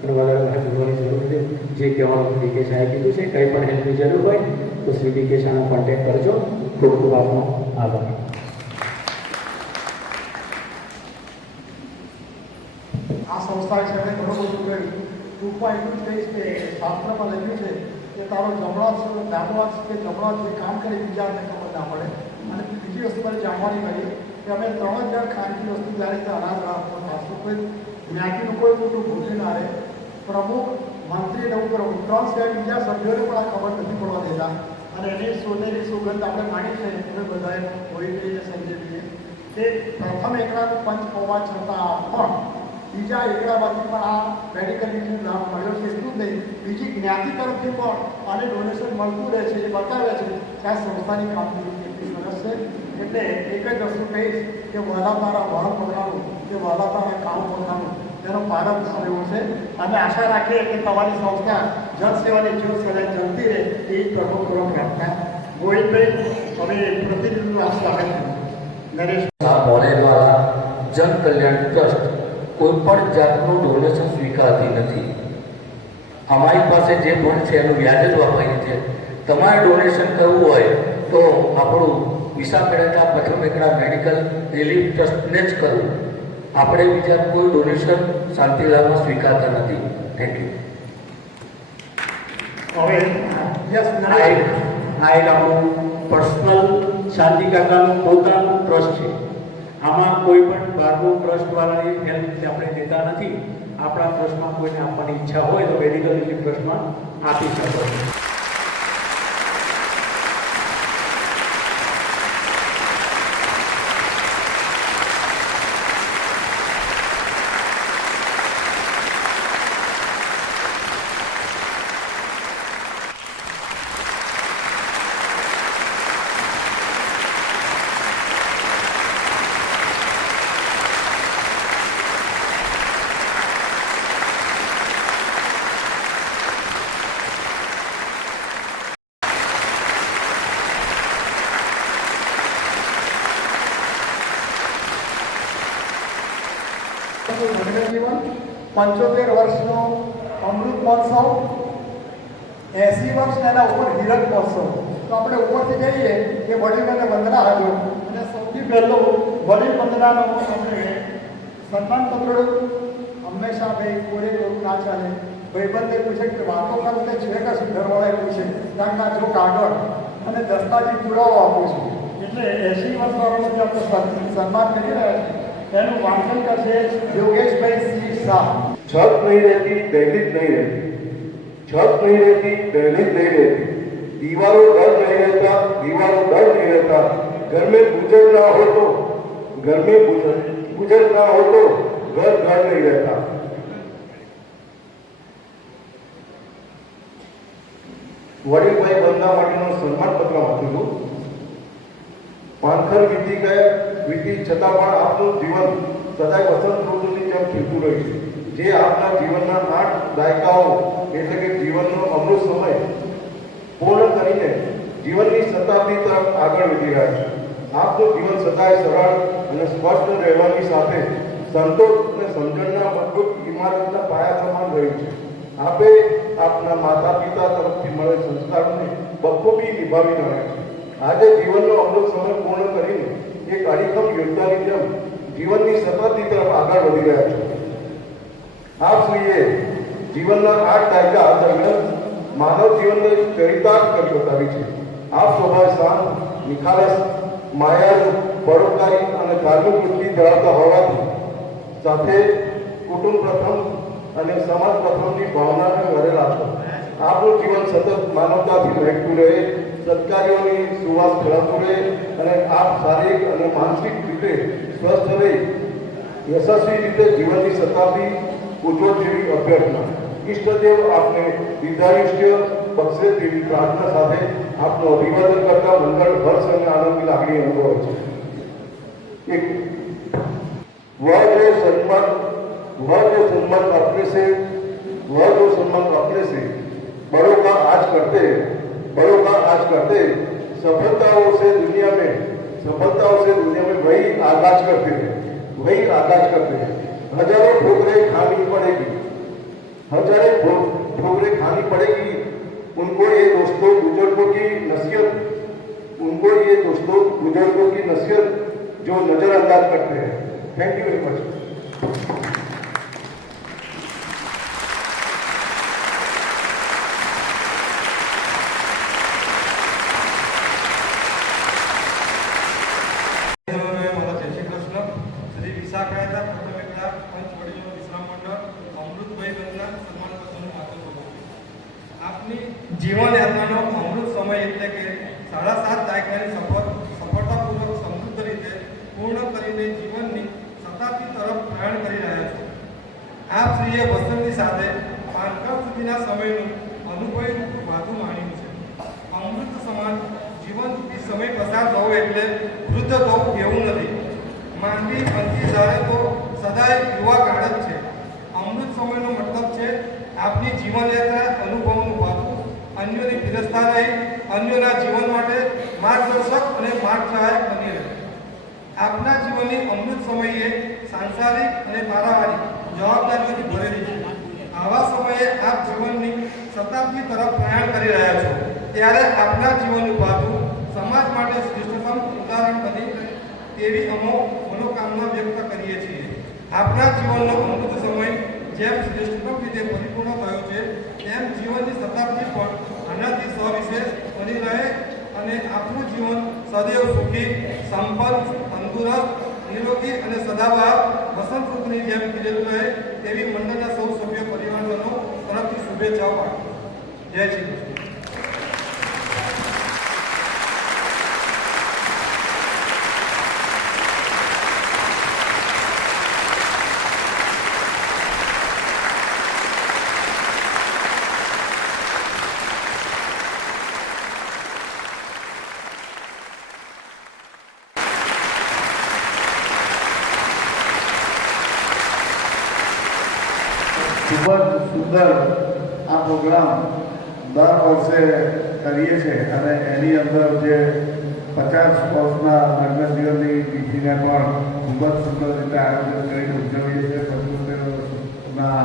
અને વધારે કહેવાની જરૂર નથી. જે કહેવાનું ડી.કે. શાહે કીધું છે, કંઈ પણ હેલ્પની જરૂર હોય તો શ્રી ડી.કે. શાહનો કોન્ટેક્ટ કરજો. ખૂબ ખૂબ આપનો આભાર. આ સંસ્થા વિશે મેં ઘણું બધું કહ્યું. ટૂંકમાં એટલું જ કહીશ કે શાસ્ત્રમાં લખ્યું છે કે તારો જમણો ડાબો હાથ કે જમણો જે કામ કરે બીજાને ખબર ના પડે. અને બીજી વસ્તુ મારે જાણવાની કરી કે અમે 3 જણ ખાનગી વસ્તુ જ્યારે રીતે અનાજ રાખતો ખાસું કોઈ જ્ઞાતિનું કોઈ મોટું ભૂલી ના રહે. પ્રમુખ, મંત્રી અને ઉપપ્રમુખ 3 સિવાય બીજા સભ્યોને પણ આ ખબર નથી પડવા દેતા. અને એની સોનેરી સુગંધ આપણે માણી છે અમે બધાએ હોઈ ગઈને સમજી કે પ્રથમ એકલાનું પંચ હોવા છતાં પણ બીજા એકલામાંથી પણ આ મેડિકલ લાભ મળ્યો છે. એટલું જ નહીં, બીજી જ્ઞાતિ તરફથી પણ આને ડોનેશન મળતું રહે છે. એ બતાવે છે કે આ સંસ્થાની કામગીરી કેટલી સરસ છે. એટલે એક જ વસ્તુ કહીશ કે વહાલા તારા વહાલ પોતાનું કે વહાલા તારા કામ પોતાનું તેનો પ્રારંભ થયો છે. અમે આશા રાખીએ કે તમારી સંસ્થા જનસેવાની જ્યોત સદાય જલતી રહે એ પ્રમુખ પ્રાર્થના. ગોવિંદભાઈ હવે પ્રતિનિધિનું આ સ્વાગત નરેશ મોરેવાલા જન કલ્યાણ ટ્રસ્ટ કોઈ પણ જાતનું ડોનેશન સ્વીકારતી નથી. અમારી પાસે જે ફંડ છે એનું વ્યાજ જ વાપરીએ છીએ. તમારે ડોનેશન કરવું હોય તો આપણું વિશાખેડા પ્રથમ એકડા મેડિકલ રિલીફ ટ્રસ્ટને જ કરવું. આપણે બીજા કોઈ ડોનેશન શાંતિલાલમાં સ્વીકારતા નથી. Thank you. હવે યસ આ એક આ એક આપણું પર્સનલ શાંતિ કાકાનું પોતાનું ટ્રસ્ટ છે. આમાં કોઈ પણ બહારનું ટ્રસ્ટવાળાની હેલ્પ આપણે દેતા નથી. આપણા ટ્રસ્ટમાં કોઈને આપવાની ઈચ્છા હોય તો મેડિકલ રિલીફ ટ્રસ્ટમાં આપી શકો. જીવન 75 વર્ષનો અમૃત મહોત્સવ, 80 વર્ષ એના ઉપર હીરક મહોત્સવ. તો આપણે ઉપરથી કહીએ કે વડીલોને વંદના આપજો અને સૌથી પહેલું વડીલ વંદનાનો આપણે સન્માન પત્ર. હંમેશા ભાઈ કોઈ એવું ના ચાલે. ભાઈબંધે પૂછે કે વાતો કરું તે છે કે સુધરવાળાએ પૂછે ત્યાં જો કાગળ અને દસ્તાવેજ પુરાવો આપું છું. એટલે 80 વર્ષ આપણે આપણે સન્માન કરી રહ્યા છીએ. એનું વાંચન કરશે યોગેશભાઈ સિંહ શાહ. छत नहीं रहती दहलीज नहीं रहती, छत नहीं रहती दहलीज नहीं रहती, दीवारों डर नहीं रहता, दीवारों डर नहीं रहता, घर में गुजर ना हो तो घर में गुजर ना हो तो घर घर नहीं रहता. વડીલભાઈ બંધા માટેનો સન્માન પત્ર વાંચેલું. પાનખર વીતી છતાં પણ આપનું જીવન સદાય વસંત ઋતુની જેમ ખીલતું રહ્યું છે. જે આપના જીવનના 8 દાયકાઓ એટલે કે જીવનનો અમૃત સમય પૂર્ણ કરીને જીવનની શતાબ્દી તરફ આગળ વધી રહ્યા છે. આપનું જીવન સદાય સરળ અને સ્પષ્ટ રહેવાની સાથે સંતોષ અને સમજણના મજબૂત ઇમારતના પાયા સમાન રહ્યું છે. આપે આપના માતા પિતા તરફથી મળેલ સંસ્કારોને બખૂબી નિભાવી રહ્યા છે. આજે જીવનનો અમૃત સમય પૂર્ણ કરીને એક અડીખમ યોદ્ધાની જેમ જીવનની શતાબ્દી તરફ આગળ વધી રહ્યા છો. આપ શ્રીએ જીવનના 8 દાયકા દરમિયાન માનવ જીવનને ચરિતાર્થ કરી બતાવી છે. આપ સ્વભાવ શાંત, નિખાલસ, માયાળુ, પરોપકારી અને ધાર્મિક વૃત્તિ ધરાવતા હોવાથી સાથે કુટુંબ પ્રથમ અને સમાજ પ્રથમની ભાવનાને વરેલા છો. આપનું જીવન સતત માનવતાથી વહેતું રહે, સત્કાર્યોની સુવાસ ફેલાતું રહે અને આપ શારીરિક અને માનસિક રીતે સ્વસ્થ રહી યશસ્વી રીતે જીવનની શતાબ્દી ઉજ્જવળ જેવી અભ્યર્થના. ઈષ્ટદેવ આપને દીર્ઘાયુષ્ય બક્ષે તેવી પ્રાર્થના સાથે આપનું અભિવાદન કરતા મંગળ, હર્ષ અને આનંદની લાગણી અનુભવે છે. એક वह जो सम्मान अपने से बड़ों का आज करते सफलताओं से दुनिया में वही आगाज करते हैं. हजारों ठोकरें खानी पड़ेगी उनको ये दोस्तों बुजुर्गों की नसीहत जो नजरअंदाज करते हैं. Thank you very much. Shri વિશાખાયતા પ્રથમ પંચ વડીલો વિશ્રામ મંડળ અમૃતભાઈ બંધના સન્માન પત્રનું વાંચન કરું. આપની જીવનયાત્રાનો અમૃત સમય એટલે કે 7.5 દાયકાની સફળતાપૂર્વક સમૃદ્ધ રીતે પૂર્ણ કરીને જીવનની શતાબ્દી તરફ પ્રયાણ કરી રહ્યા છો. આપ શ્રીએ વસંતની સાથે પાનખર સુધીના સમયનું અનુભવી વાતું માણ્યું છે. અમૃત સમાન જીવન રૂપી સમય પસાર થવો એટલે વૃદ્ધ થવું એવું નથી. માનવી અંતિ ધારે તો સદાય યુવા કાળ જ છે. અમૃત સમયનો મતલબ છે આપની જીવનયાત્રા અનુભવનું વાતું અન્યોની ફિરસ્તા રહી અન્યોના જીવન માટે માર્ગદર્શક અને માર્ગસહાયક બની રહે. આપના જીવનની અમૃત સમયે સાંસારિક અને પારિવારિક જવાબદારીઓથી ભરેલી છે. આવા સમયે આપ જીવનની શતાબ્દી તરફ પ્રયાણ કરી રહ્યા છો ત્યારે આપના જીવનનું ભાતું સમાજ માટે શ્રેષ્ઠતમ ઉદાહરણ બની તેવી અમો મનોકામના વ્યક્ત કરીએ છીએ. આપના જીવનનો અમૃત સમય જેમ શ્રેષ્ઠતમ રીતે પરિપૂર્ણ થયો છે તેમ જીવનની શતાબ્દી પણ આનાથી સવિશેષ બની રહે અને આપનું જીવન સદૈવ સુખી, સંપન્ન, તંદુરસ્ત, નિરોગી અને સદાબહાર વસંત ઋતુની જેમ ખીલેલું રહે તેવી મંડળના સૌ સભ્ય પરિવારજનો તરફથી શુભેચ્છાઓ પાઠવું. જય શ્રી કૃષ્ણ. ખૂબ જ સુંદર આ પ્રોગ્રામ દર વર્ષે કરીએ છીએ અને એની અંદર જે 50 વર્ષના લગ્ન જીવનની તિથિને પણ ખૂબ જ સુંદર રીતે આયોજન કરીને ઉજવીએ છીએ. 75 વર્ષના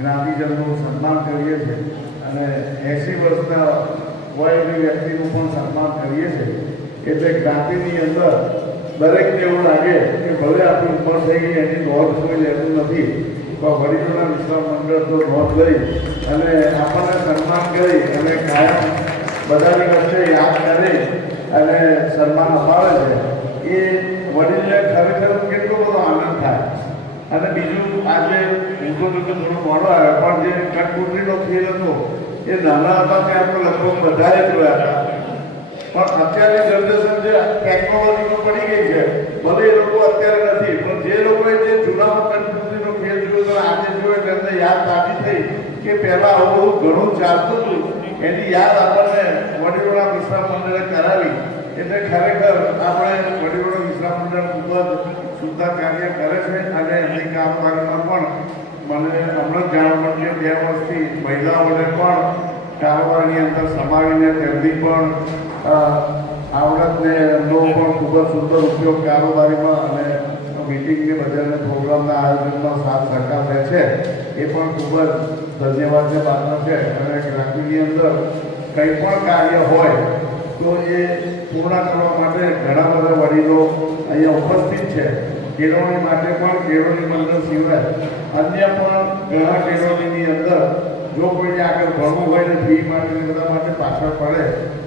જ્ઞાતિજનનું સન્માન કરીએ છીએ અને 80 વર્ષના વયની વ્યક્તિનું પણ સન્માન કરીએ છીએ. એટલે જ્ઞાતિની અંદર દરેકને એવું લાગે કે ભલે આપણી ઉંમર થઈ ગઈ એની નોંધ કોઈ લેતું નથી, તો વડીલોના વિશ્રામ મંડળ તો નોંધ લઈ અને આપણને સન્માન કરી અને કાયમ બધાની વચ્ચે યાદ કરી અને સન્માન અપાવે છે. એ વડીલને ખરેખર કેટલો બધો આનંદ થાય. અને બીજું આજે હું તો થોડું મોડો આવ્યો, પણ જે કઠપુતળીનો ખેલ હતો એ નાના હતા ત્યાં તો લગભગ બધાએ જોયા હતા. પણ અત્યારની જનરેશન જે ટેકનોલોજીમાં પડી ગઈ છે, ભલે એ લોકો અત્યારે નથી, પણ જે લોકોએ જે જૂનામાં કઠપુતળીનો ખેલ જોયો તો આજે જોયો એટલે એમને યાદ તાજી થઈ કે પહેલાં આવું ઘણું ચાલતું હતું. એની યાદ આપણને વડીલોના વિશ્રામ મંડળે કરાવી. એટલે ખરેખર આપણે વડીલોના વિશ્રામ મંડળ ખૂબ જ સુંદર કાર્ય કરે છે અને એમની કામકારીમાં પણ મને હમણાં જ જાણવા મળ્યું કે 2 વર્ષથી મહિલાઓને પણ કારોબારની અંદર સમાવીને તેમની પણ આવડતને એમનો પણ ખૂબ જ સુંદર ઉપયોગ કારોબારીમાં અને મીટિંગને બધાને પ્રોગ્રામના આયોજનમાં સાથ સહકાર રહે છે. એ પણ ખૂબ જ ધન્યવાદને પાત્ર છે. અને જ્ઞાતિની અંદર કંઈ પણ કાર્ય હોય તો એ પૂર્ણ કરવા માટે ઘણા બધા વડીલો અહીંયા ઉપસ્થિત છે. કેળવણી માટે પણ કેળવણી મંડળ સિવાય અન્ય પણ ઘણા કેળવણીની અંદર જો કોઈને આગળ ભણવું હોય ને ફી માટે બધા માટે પાછળ પડે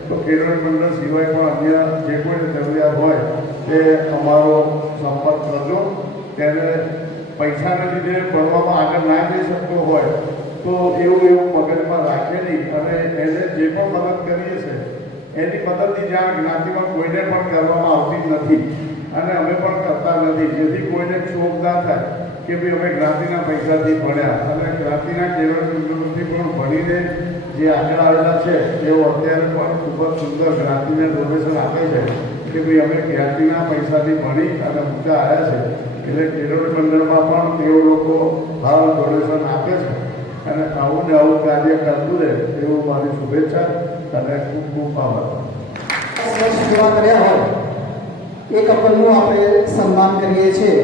તો કેળવણી મંડળ સિવાય પણ અન્ય જે કોઈને જરૂરિયાત હોય તે અમારો સંપર્ક કરજો. તેને પૈસાને લીધે ભણવામાં આગળ ના જઈ શકતો હોય તો એવું મગજમાં રાખે નહીં અને એને જે પણ મદદ કરીએ છીએ એની મદદની જાણ જ્ઞાતિમાં કોઈને પણ કરવામાં આવતી નથી અને અમે પણ કરતા નથી, જેથી કોઈને ક્ષોભ ના થાય કે ભાઈ અમે જ્ઞાતિના પૈસાથી ભણ્યા. અને જ્ઞાતિના કેળવણી મંડળથી પણ ભણીને જે આગળ આવેલા છે તેઓ અત્યારે પણ ખૂબ જ સુંદર જ્ઞાતિને ડોનેશન આપે છે કે ભાઈ અમે જ્ઞાતિના પૈસાથી ભણી અને ઊંચા આવ્યા છે. એટલે કેળવણી મંડળમાં પણ તેઓ લોકો હાલ ડોનેશન આપે છે અને આવું ને આવું કાર્ય કરતું રહે એવું મારી શુભેચ્છા અને ખૂબ ખૂબ આભાર. પૂરા કર્યા હોય એ કપલનું આપણે સન્માન કરીએ છીએ.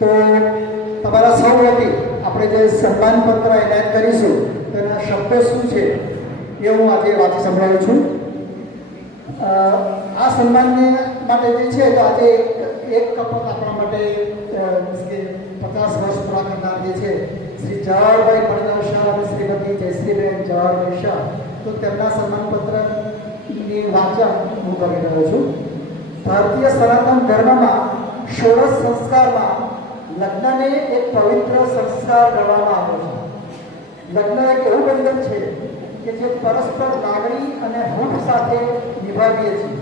તો તમારા સૌ વતી આપણે જે સન્માન પત્ર એનાયત કરીશું તેના શબ્દો શું છે એ હું આજે વાંચી સંભળાવું છું. આ સન્માનને માટે જે છે તો આજે એક કપલ આપણા માટે 50 વર્ષ પૂરા કરનાર જે છે શ્રી જવાહરભાઈ પરિણામ શાહ અને શ્રીમતી જયશ્રીબેન જવાહરભાઈ શાહ, તો તેમના સન્માનપત્રની વાંચન હું કરી રહ્યો છું. ભારતીય સનાતન ધર્મમાં ષોડશ સંસ્કારમાં લગ્નને એક પવિત્ર સંસ્કાર ગણવામાં આવે છે. લગ્ન એક એવું બંધન છે કે જે પરસ્પર લાગણી અને હૂંફ સાથે નિભાવીએ છીએ.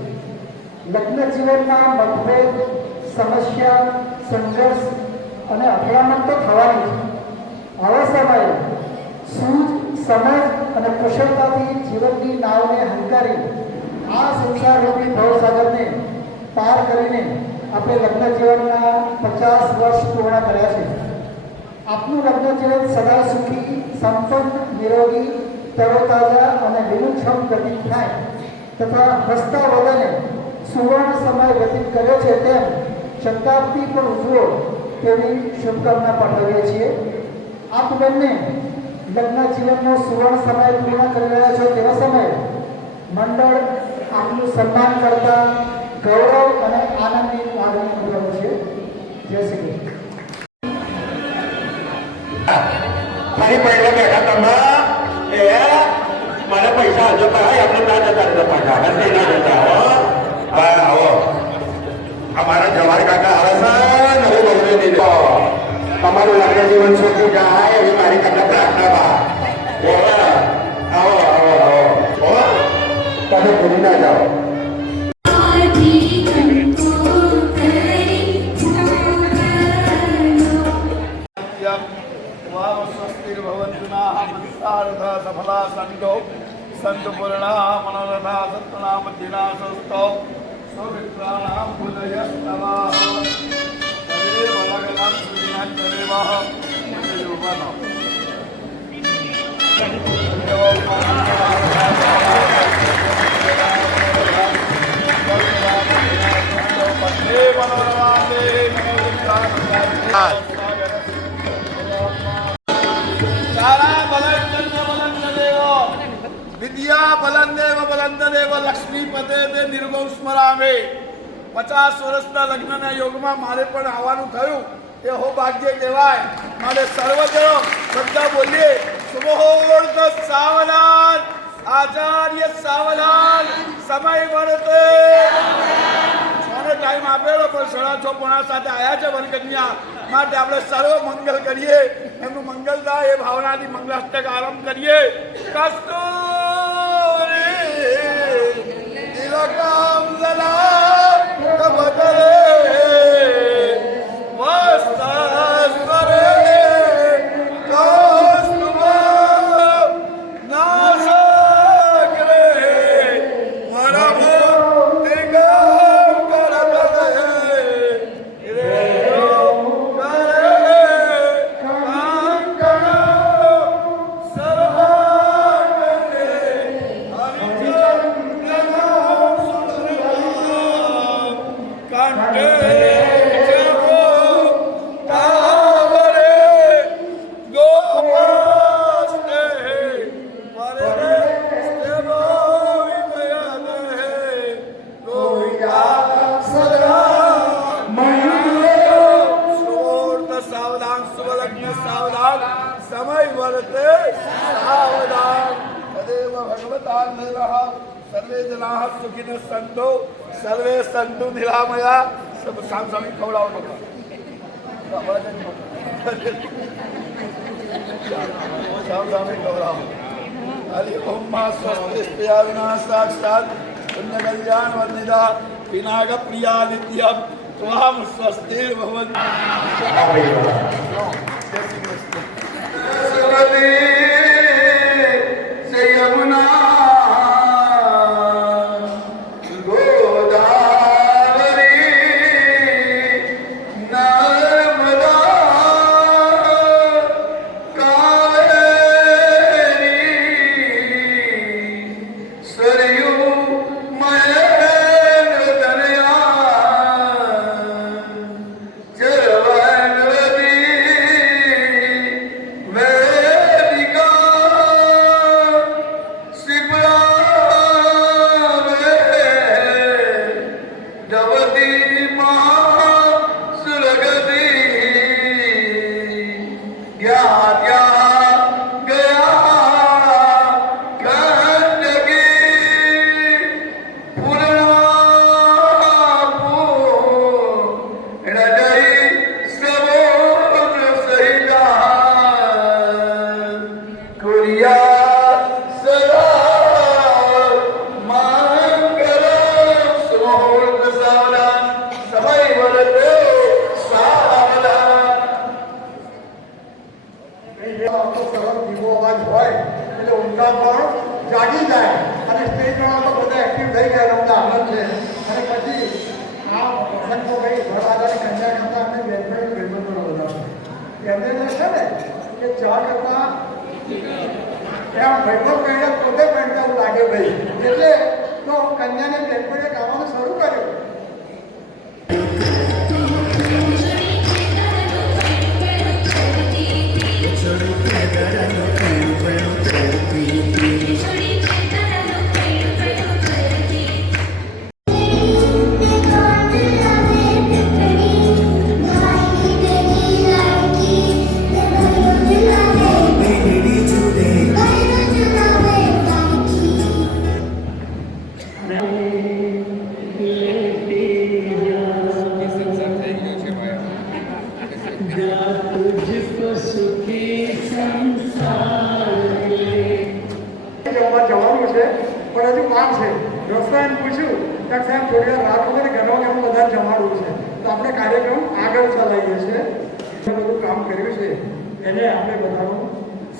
લગ્ન જીવનમાં મતભેદ, સમસ્યા, સંઘર્ષ અને અથડામણ તો થવાની છે. આવા સમયે સૂઝ, સમજ અને કુશળતાથી જીવનની નાવને હંકારી આ સંસારરૂપી ભવસાગરને પાર કરીને આપણે લગ્ન જીવનના 50 વર્ષ પૂર્ણ કર્યા છે. આપનું લગ્ન જીવન સદા સુખી, સંપન્ન, નિરોગી, તરોતાજા અને લીલુંછમ વ્યતીત થાય તથા હસતા વદને સુવર્ણ સમય વ્યતીત કર્યો છે તેમ શતાબ્દી પણ ઉજવો તેવી શુભકામના પાઠવીએ છીએ. આપ બંને લગ્ન જીવનનો સુવર્ણ સમય પૂર્ણ કરી રહ્યા છો તેવા સમયે મંડળ આપનું સન્માન કરતા ગૌરવ અને આનંદની લાગણી અનુભવે છે. જય શ્રી કૃષ્ણ. ફરી પહેલા બેઠા તમે એ મને પૈસા જતા હોય આપણે ના જતા રહેતા પાછા હશે ના જતા હો હા આવો આ મારા જવાહર કાકા આવે છે નવું બગડે દીધો તમારું લગ્ન જીવન સુખી જાય એવી મારી કાકા પ્રાર્થના આવો આવો આવો તમે ભૂલી ના જાઓ आदि को करे सफला संतो संत पूर्णा मनोरथा सत्ना मध्यना संस्तो सुवित्राणां बुलयस्तवा हरे वलगनां सुदिनां चलेवाह युवनो वन्दे मनोरमांदे विद्या बलंदेव बलंददेव लक्ष्मीपते दे निर्गौ સ્મરામે 50 વર્ષના લગ્નના યોગમાં મારે પણ આવવાનું થયું એ હો ભાગ્ય કહેવાય મારે સર્વજનો બધા બોલીએ સુમુહૂર્ત સાવધાન આચાર્ય સાવધાન સમય વર્તે મને ટાઈમ આપેલો પણ 6:30 આવ્યા છે વનકન્યા માટે આપણે સર્વ મંગલ કરીએ એમનું મંગલ થાય એ ભાવનાથી મંગલાષ્ટક આરંભ કરીએ કસ્તુરી તિલકમ લલાટ બદલે વસ્ત્રે કસ્તુભ નાસગ્રે વરમુક્તિકમ કરતલે રે समय वर्ते सावधान तदेव भगवतां निर्वह सर्वे जनाः सुखिनः सन्तु सर्वे सन्तु निरामया सब साम सामी खवડાવો લોકો साम सामी खवડાવો हरि ओम मा स्वस्ति स्त्रिया विनाशात् सात् पुण्य कल्याण वंदिता पिनाक प्रिया नित्यम त्वाम स्वस्ति भवन्ति જાગી જાય અને સ્ટેજવાળા તો બધા એક્ટિવ થઈ ગયા રમતા આનંદ છે અને પછી આ પ્રસંગો કઈ ઘર આગળ કન્યા કરતા અમે બેનપણી ભાઈબંધો બધા એમને છે ને કે ચા કરતા એમ ભાઈબંધ કહીને પોતે પહેરતા એવું લાગે ભાઈ એટલે તો કન્યાને બેનપણીએ ગાવાનું શરૂ કર્યું જવાનું છે પણ હજુ કામ છે. રસ્તાને પૂછ્યું કે સાહેબ થોડી વાર રાત વગર ઘરમાં બધા જમાડવું છે તો આપણે કાર્યક્રમ આગળ ચલાવીએ છીએ. બધું કામ કર્યું છે એને આપણે બધાનું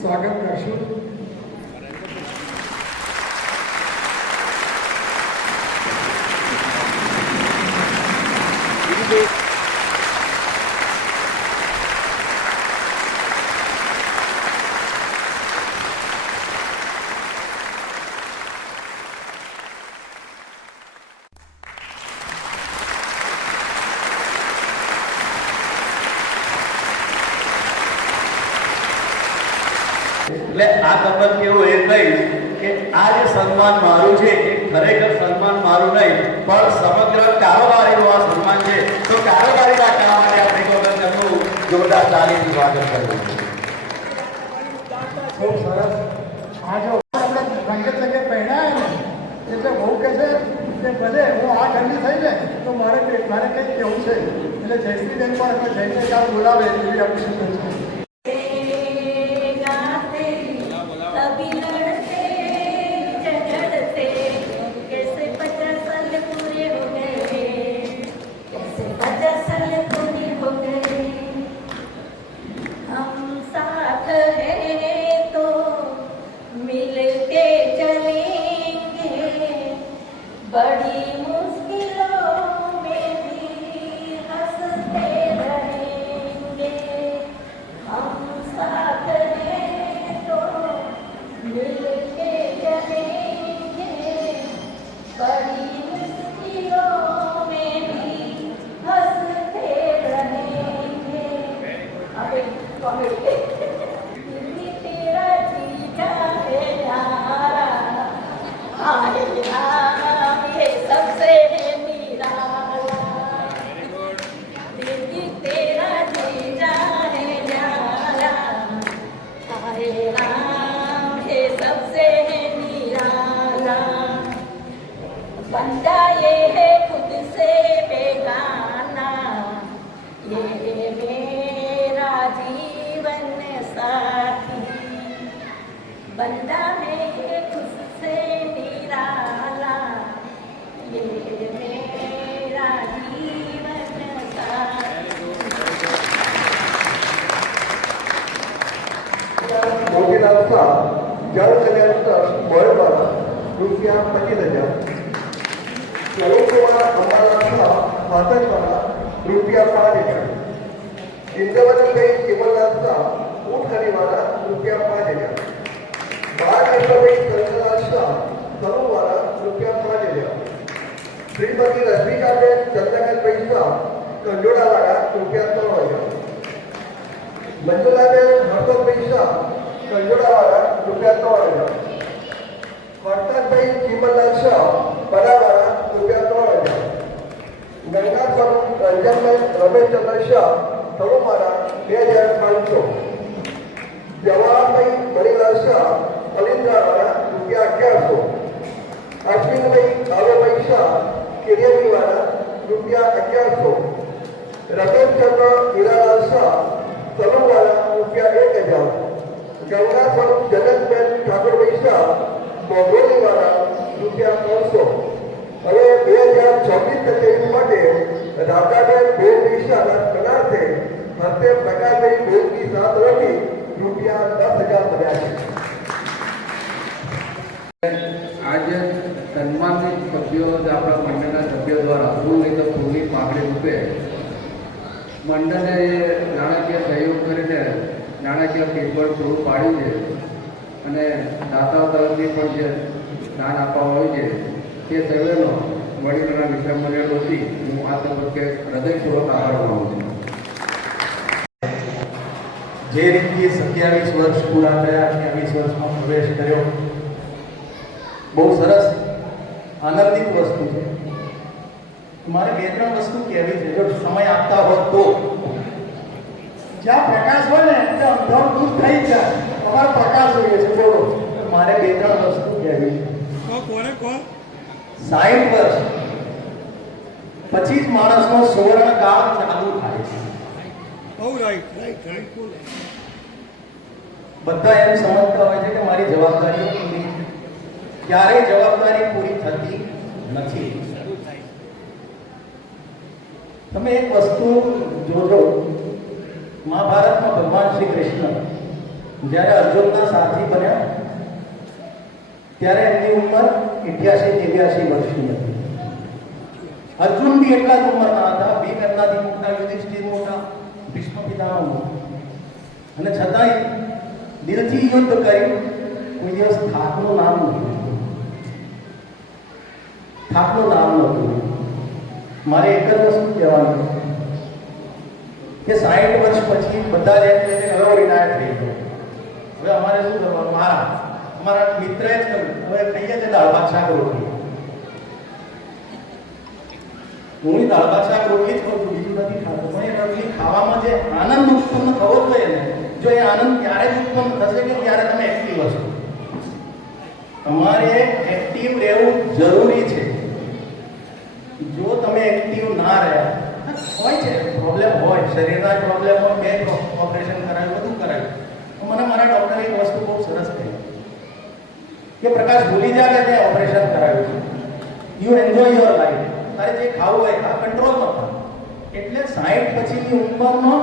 સ્વાગત કરશું. એટલે આ તબક્કે હું એ કહીશ કે આ જે સન્માન મારું છે એ ખરેખર સન્માન મારું નહીં પણ સમગ્ર કારોબારીનું આ સન્માન છે. તો કારોબારીના કામ માટે આપણે એક વખત એમનું જોરદાર તાળીથી સ્વાગત કરવું. ખૂબ સરસ. આ જો આપણે રંગત જગ્યાએ પહેરાય ને એટલે બહુ કહે છે કે ભલે હું આ ઠંડી થઈ ને તો મારે કંઈક કેવું છે એટલે જયશ્રીબેન પણ આપણે જઈને બોલાવે એવી અપેક્ષા છે. सभी लड़ते झगड़ते कैसे 50 साल पूरे हो गए, कैसे 50 साल पूरे हो गए. हम साथ हैं तो मिल के चलेंगे, बड़ी मुश्किलों में भी हंसते रहेंगे. हम साथ हैं तो मिल के चलेंगे, बड़ी मुश्किलों में भी हंसते रहेंगे. अबे कॉमेडी तेरा जीजा है यारा, हाय राम ये सबसे निराला. दिल तेरा जीजा है यारा, हाय राम ये सबसे निराला. बंदा ये है खुद से बेगाना, ये मेरा जीवन साथी. बंदा है ये खुद से निराला, ये मेरा जीवन साथी. મોતીલાલ શાહ જળ કલ્યાણ ટ્રસ્ટ બોર્ડ દ્વારા રૂપિયા 25,000. સ્વરૂપકુમાર અંબાલાલ શાહ હાથન દ્વારા રૂપિયા 5,000. ઇન્દ્રવતીભાઈ કેવલલાલ શાહ ઊંટખરીવાળા રૂપિયા 5,000. બાળકૃષ્ણભાઈ ચંદ્રલાલ શાહ તરુવાળા રૂપિયા 5,000. શ્રીમતી રશ્મિકાબેન ચંદ્રકાંતભાઈ શાહ કંડોળાવાળા રૂપિયા 3,000. મંજુલાબેન હર્ષદભાઈ શાહ કંજોડાવાળા રૂપિયા 3,000. વરસાદભાઈ ચીમનલાલ શાહ બરાવાળા રૂપિયા 3,000. ગંગા સ્વરૂપ રંજનભાઈ રમેશચંદ્ર શાહ તરુમાળા 2,500. જવાહરભાઈ મણીલાલ શાહ અલિન્દ્રાવાળા રૂપિયા 1,100. અશ્વિનભાઈ કાળુભાઈ શાહ કેરિયાવીવાળા રૂપિયા 1,100. રમેશચંદ્ર હીરાલાલ શાહ તરુવાળા રૂપિયા 1,000. ગંગા સ્વરૂપ જગતબેન ઠાકોરભાઈ શાહ મોગોલીવાળા રૂપિયા 300. હવે 2026-27 માટે રાધાબેન ભોગની શાળા કનારથી હસ્તે પ્રકાશભાઈ ભોગની સાથ રખી રૂપિયા 10,000 મળ્યા છે. આજે સન્માનિત સભ્યો આપણા મંડળના સભ્યો દ્વારા ફૂલ નહીં તો ફૂલની પાકડી રૂપે મંડળે નાણાકીય સહયોગ કરીને નાણાકીય પીઠબળ પૂરું પાડ્યું છે અને દાતાઓ તરફથી પણ જે દાન આપવા હોય છે તે સર્વેનો વડીલોના વિચાર વતી હું આ તબક્કે હૃદયપૂર્વક આભાર માનું છું. જે રીતે 27 વર્ષ પૂરા થયા, 28 વર્ષમાં પ્રવેશ કર્યો, બહુ સરસ આનંદિત વસ્તુ છે. મારે 2-3 વસ્તુ કહેવી છે, જો સમય આપતા હોત તો. જ્યાં પ્રકાશ હોય ને ત્યાં અંધારું દૂર થઈ જાય. અમારે પ્રકાશ જોઈએ છે. બોલો. મારે 2-3 વસ્તુ કહેવી છે. કોને કોણ 60 વર્ષ પછી જ માણસનો સુવર્ણ કાળ ચાલુ થાય છે. બધા એમ સમજતા હોય છે કે મારી જવાબદારીઓ પૂરી છે. ક્યારેય જવાબદારી પૂરી થતી નથી. તમે એક વસ્તુ જોજો, મહાભારતમાં ભગવાન શ્રી કૃષ્ણ જ્યારે અર્જુનના સારથી બન્યા ત્યારે એમની ઉંમર 88-83 વર્ષની હતી. અર્જુન બી એટલા જ ઉંમરના હતા, ભીમ એમનાથી મોટા, યુધિષ્ઠિર મોટા, ભીષ્મ પિતામહ મોટા, અને છતાંય દિલથી યુદ્ધ કર્યું. કોઈ દિવસ થાકનું નામ નથી, થાકનું નામ નહોતું. મારે એક જ વસ્તુ કહેવાનું કે 60 વર્ષ પછી બધા જ એમ કહે છે હવે રિટાયર થઈ ગયો, હવે અમારે શું કરવાનું. અમારા મિત્રએ જ કહ્યું હવે કહીએ છે દાળ ભાત શાક રોટલી. હું દાળ ભાત શાક રોટલી જ ખાઉં છું, બીજું નથી ખાતો. પણ એ રોટલી ખાવામાં જે આનંદ ઉત્પન્ન થવો જોઈએ ને, જો એ આનંદ ત્યારે જ ઉત્પન્ન થશે કે જ્યારે તમે એક્ટિવ હશો. તમારે એક્ટિવ રહેવું જરૂરી છે. જો તમે એક્ટિવ ના રહ્યા, હોય છે પ્રોબ્લેમ, હોય શરીરના પ્રોબ્લેમ હોય, 2 ઓપરેશન કરાયું, બધું કરાયું. મને મારા ડૉક્ટરે એક વસ્તુ બહુ સરસ કહી કે પ્રકાશ ભૂલી જા કે ત્યાં ઓપરેશન કરાયું છે, યુ એન્જોય યોર લાઈફ. તારે જે ખાવું હોય આ કંટ્રોલમાં થાય. એટલે 60 પછીની ઉંમરમાં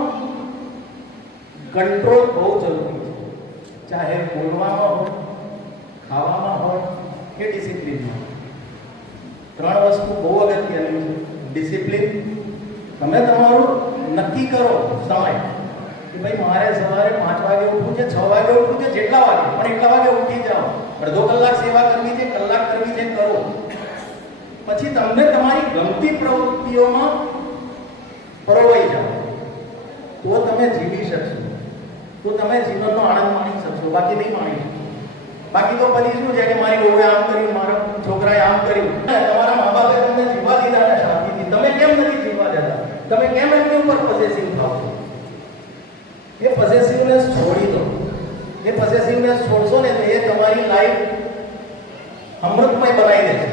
કંટ્રોલ બહુ જરૂરી છે, ચાહે બોલવામાં હોય, ખાવામાં હોય કે ડિસિપ્લિનમાં. 3 વસ્તુ બહુ અગત્યની છે. ડિસિપ્લિન, તમે તમારું નક્કી કરો સમય કે ભાઈ મારે સવારે 5 વાગે ઉઠવું છે, 6 વાગે ઉઠવું છે, જેટલા વાગે, પણ એટલા વાગે ઉઠી જાઓ. અડધો કલાક સેવા કરવી છે, કલાક કરવી છે, કરો. પછી તમને તમારી ગમતી પ્રવૃત્તિઓમાં પરોવાઈ જાઓ તો તમે જીવી શકશો, તો તમે જીવનનો આનંદ માણી શકશો. બાકી નહીં માણી શકો. બાકી તો પછી શું છે કે મારી વહુએ આમ કર્યું, મારા છોકરાએ આમ કર્યું. તમારા મા બાપે તમને જીવવા દીધા ને શાંતિથી, તમે કેમ નથી જીવવા દેતા? તમે કેમ એમની ઉપર પોઝેસિવ થાવ છો? એ પોઝેસિવનેસ છોડી દો. એ પોઝેસિવનેસ છોડશો ને તો એ તમારી લાઈફ અમૃતમય બનાવી દેશે.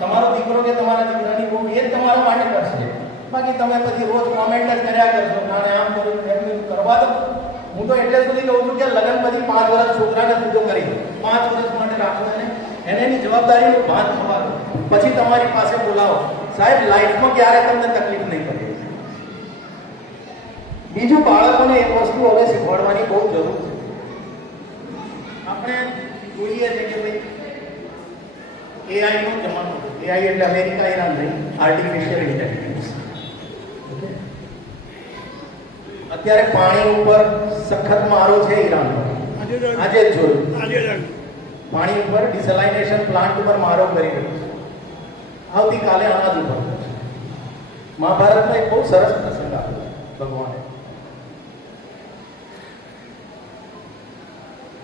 તમારો દીકરો કે તમારા દીકરાની વહુ એ તમારા માટે કરશે. બાકી તમે પછી રોજ કોમેન્ટ જ કર્યા કરશો, નાને આમ કર્યું, એમ કરવા દો. હું તો એટલે સુધી કહું છું કે લગ્ન પછી 5 વર્ષ છોકરાને જુદો કરી દો, 5 વર્ષ માટે રાખો એને એની જવાબદારીનું ભાન થવા દો. પછી તમારી પાસે બોલાવો, સાહેબ લાઈફમાં ક્યારે તમને તકલીફ નહીં પડે. બીજું, બાળકોને એક વસ્તુ હવે શીખવાડવાની બહુ જરૂર છે. આપણે જોઈએ છે કે ભાઈ એઆઈનો જમાનો, એઆઈ એટલે અમેરિકા ઈરાન નહીં, આર્ટિફિશિયલ ઇન્ટેલિજન્સ. અત્યારે પાણી ઉપર સખત મારો છે ઈરાન પર. આજે જ જોયું, પાણી ઉપર ડિસલાઇનેશન પ્લાન્ટ ઉપર મારો કરી રહ્યું છે. આવતીકાલે અનાજ ઉપર. મહાભારતમાં એક બહુ સરસ પ્રસંગ આપ્યો ભગવાને.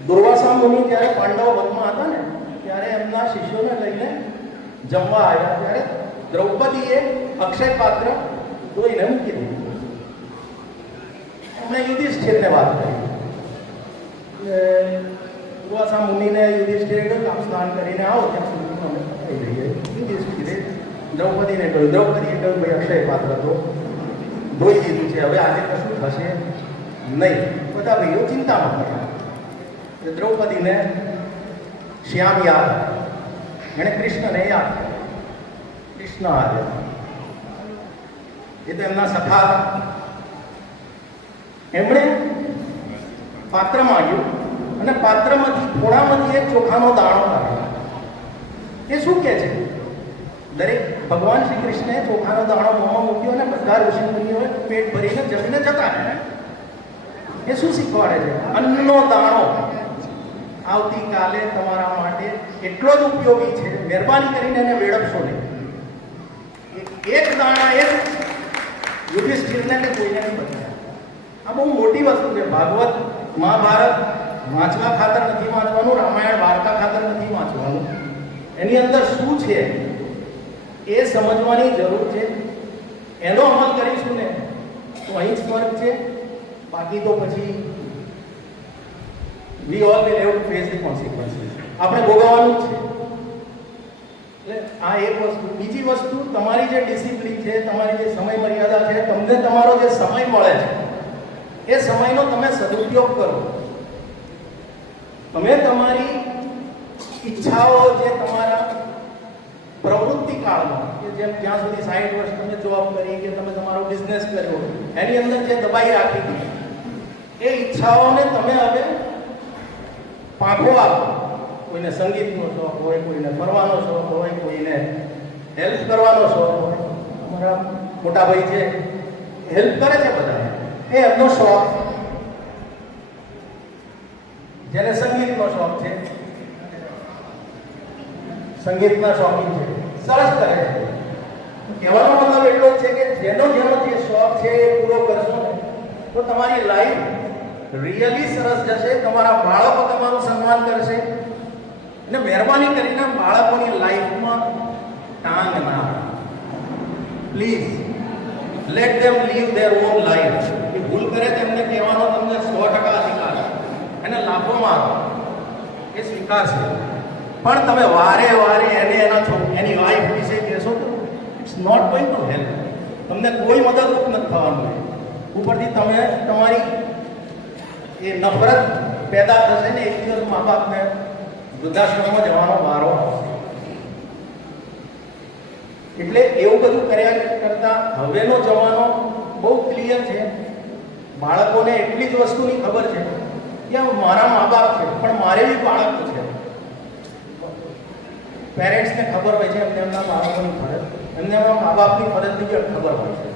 દુર્વાસા મુનિ જ્યારે પાંડવ વનમાં હતા ને ત્યારે એમના શિષ્યોને લઈને જમવા આવ્યા ત્યારે દ્રૌપદીએ અક્ષય પાત્ર ધોઈને મૂકી દીધું. એમણે યુધિષ્ઠિરને વાત કરી. દુર્વાસા મુનિને યુધિષ્ઠિરે કહ્યું આપ સ્નાન કરીને આવો ત્યાં સુધી અમે થઈ જઈએ. યુધિષ્ઠિરે દ્રૌપદીને કહ્યું, દ્રૌપદીએ કહ્યું ભાઈ અક્ષય પાત્ર તો ધોઈ દીધું છે, હવે આજે કશું થશે નહીં. બધા ભાઈઓ ચિંતામાં પડ્યા. દ્રૌપદીને શ્યામ યાદ, એણે કૃષ્ણને યાદ કર્યા. કૃષ્ણ આવ્યા, એ તો એમના સખા હતા. એમણે પાત્ર માંગ્યું અને પાત્રમાંથી થોડામાંથી એક ચોખાનો દાણો કાઢ્યો. એ શું કહે છે? દરેક ભગવાન શ્રી કૃષ્ણએ ચોખાનો દાણો મોંમાં મૂક્યો અને બધા ઋષિમુનિઓએ પેટ ભરીને જમીને જતા રહ્યા. એ શું શીખવાડે છે? અન્નનો દાણો આવતીકાલે તમારા માટે એટલો જ ઉપયોગી છે. મહેરબાની કરીને એને વેડપશો નહીં. એક દાણા એ યુધિષ્ઠિરને કે કોઈને નહીં બતાવ્યા. આ બહુ મોટી વસ્તુ છે. ભાગવત, મહાભારત વાંચવા ખાતર નથી વાંચવાનું, રામાયણ વાર્તા ખાતર નથી વાંચવાનું. એની અંદર શું છે એ સમજવાની જરૂર છે. એનો અમલ કરીશું ને તો અહીં જ ફરક છે. બાકી તો પછી we all will have to face the consequences. આપણે ભોગવવાનું જ છે. એટલે આ એક વસ્તુ. બીજી વસ્તુ, તમારી જે ડિસિપ્લિન છે, તમારી જે સમય મર્યાદા છે, તમને તમારો જે સમય મળે છે એ સમયનો તમે સદુપયોગ કરો. તમે તમારી ઈચ્છાઓ જે તમારા પ્રવૃત્તિ કાળમાં કે જેમ જ્યાં સુધી 60 વર્ષ તમે જોબ કરી કે તમે તમારો બિઝનેસ કર્યો એની અંદર જે દબાઈ રાખી હતી એ ઈચ્છાઓને તમે હવે પાંખો આપો. કોઈને સંગીતનો શોખ હોય, કોઈને ફરવાનો શોખ હોય, કોઈને હેલ્પ કરવાનો શોખ હોય. અમારા મોટા ભાઈ છે હેલ્પ કરે છે બધા, એ એમનો શોખ. જેને સંગીતનો શોખ છે, સંગીતના શોખીન છે, સરસ કરે છે. કહેવાનો મતલબ એટલો જ છે કે જેનો જે શોખ છે એ પૂરો કરશો ને તો તમારી લાઈફ રિયલી સરસ જશે. તમારા બાળકો તમારું સન્માન કરશે. અને મહેરબાની કરીને બાળકોની લાઈફમાં ટાંગ ના please let them leave their own life. એ ભૂલ કરે તેમને કહેવાનો તમને 100% અધિકાર છે. એને લાફો મારો એ સ્વીકારશે, પણ તમે વારે વારે એને એની વાઈફ વિશે કહેશો તો it's not going to help. તમને કોઈ મદદરૂપ નથી થવાનું. ઉપરથી તમે તમારી એ નફરત પેદા થશે ને એક દિવસ મા બાપને વૃદ્ધાશ્રમમાં જવાનો વારો આવશે. એટલે એવું બધું કર્યા કરતા હવેનો જમાનો બહુ ક્લિયર છે. બાળકોને એટલી જ વસ્તુની ખબર છે કે મારા મા બાપ છે પણ મારે બી બાળકો છે. પેરેન્ટ્સને ખબર હોય છે એમને એમના બાળકોની ફરજ, એમને એમના મા બાપની ફરજની બી ખબર હોય છે.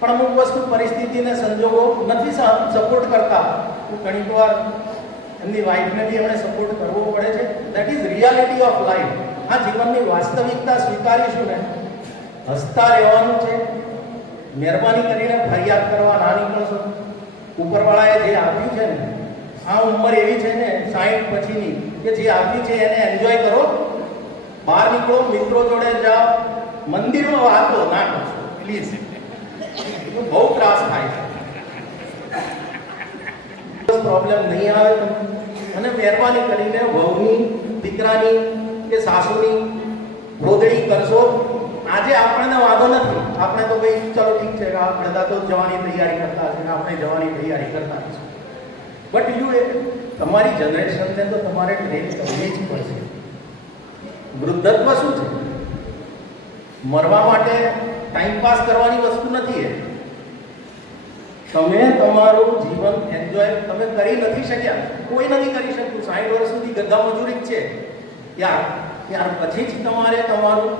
પણ અમુક વસ્તુ પરિસ્થિતિને સંજોગો નથી સપોર્ટ કરતા. ઘણી વાર એમની વાઈફને બી એમણે સપોર્ટ કરવો પડે છે. That is reality of life. આ જીવનની વાસ્તવિકતા સ્વીકારીશું ને હસતા રહેવાનું છે. મહેરબાની કરીને ફરિયાદ કરવા ના નીકળશો. ઉપરવાળાએ જે આપ્યું છે ને, આ ઉંમર એવી છે ને 60 પછીની કે જે આપ્યું છે એને એન્જોય કરો. બહાર નીકળો, મિત્રો જોડે જાઓ, મંદિરમાં વાતો ના કરશો પ્લીઝ. બહુ ત્રાસ થાય છે. પ્રોબ્લેમ નહીં આવે તમને. અને મહેરબાની કરીને વહુની, દીકરાની કે સાસુની ગોદડી કરશો. આજે આપણને વાંધો નથી, આપણે તો ભાઈ ચલો ઠીક છે, આપણે તો જવાની તૈયારી કરતા હશે ને આપણે જવાની તૈયારી કરતા હશું. બટ તમારી જનરેશનને તો તમારે ટ્રેન કરવી જ પડશે. વૃદ્ધત્વ શું છે? મરવા માટે ટાઈમપાસ કરવાની વસ્તુ નથી. એ તમે તમારું જીવન એન્જોય તમે કરી નથી શક્યા, કોઈ નથી કરી શકતું. 60 વર્ષ સુધી ગધા મજૂરી જ છે. ત્યાર પછી જ તમારે તમારું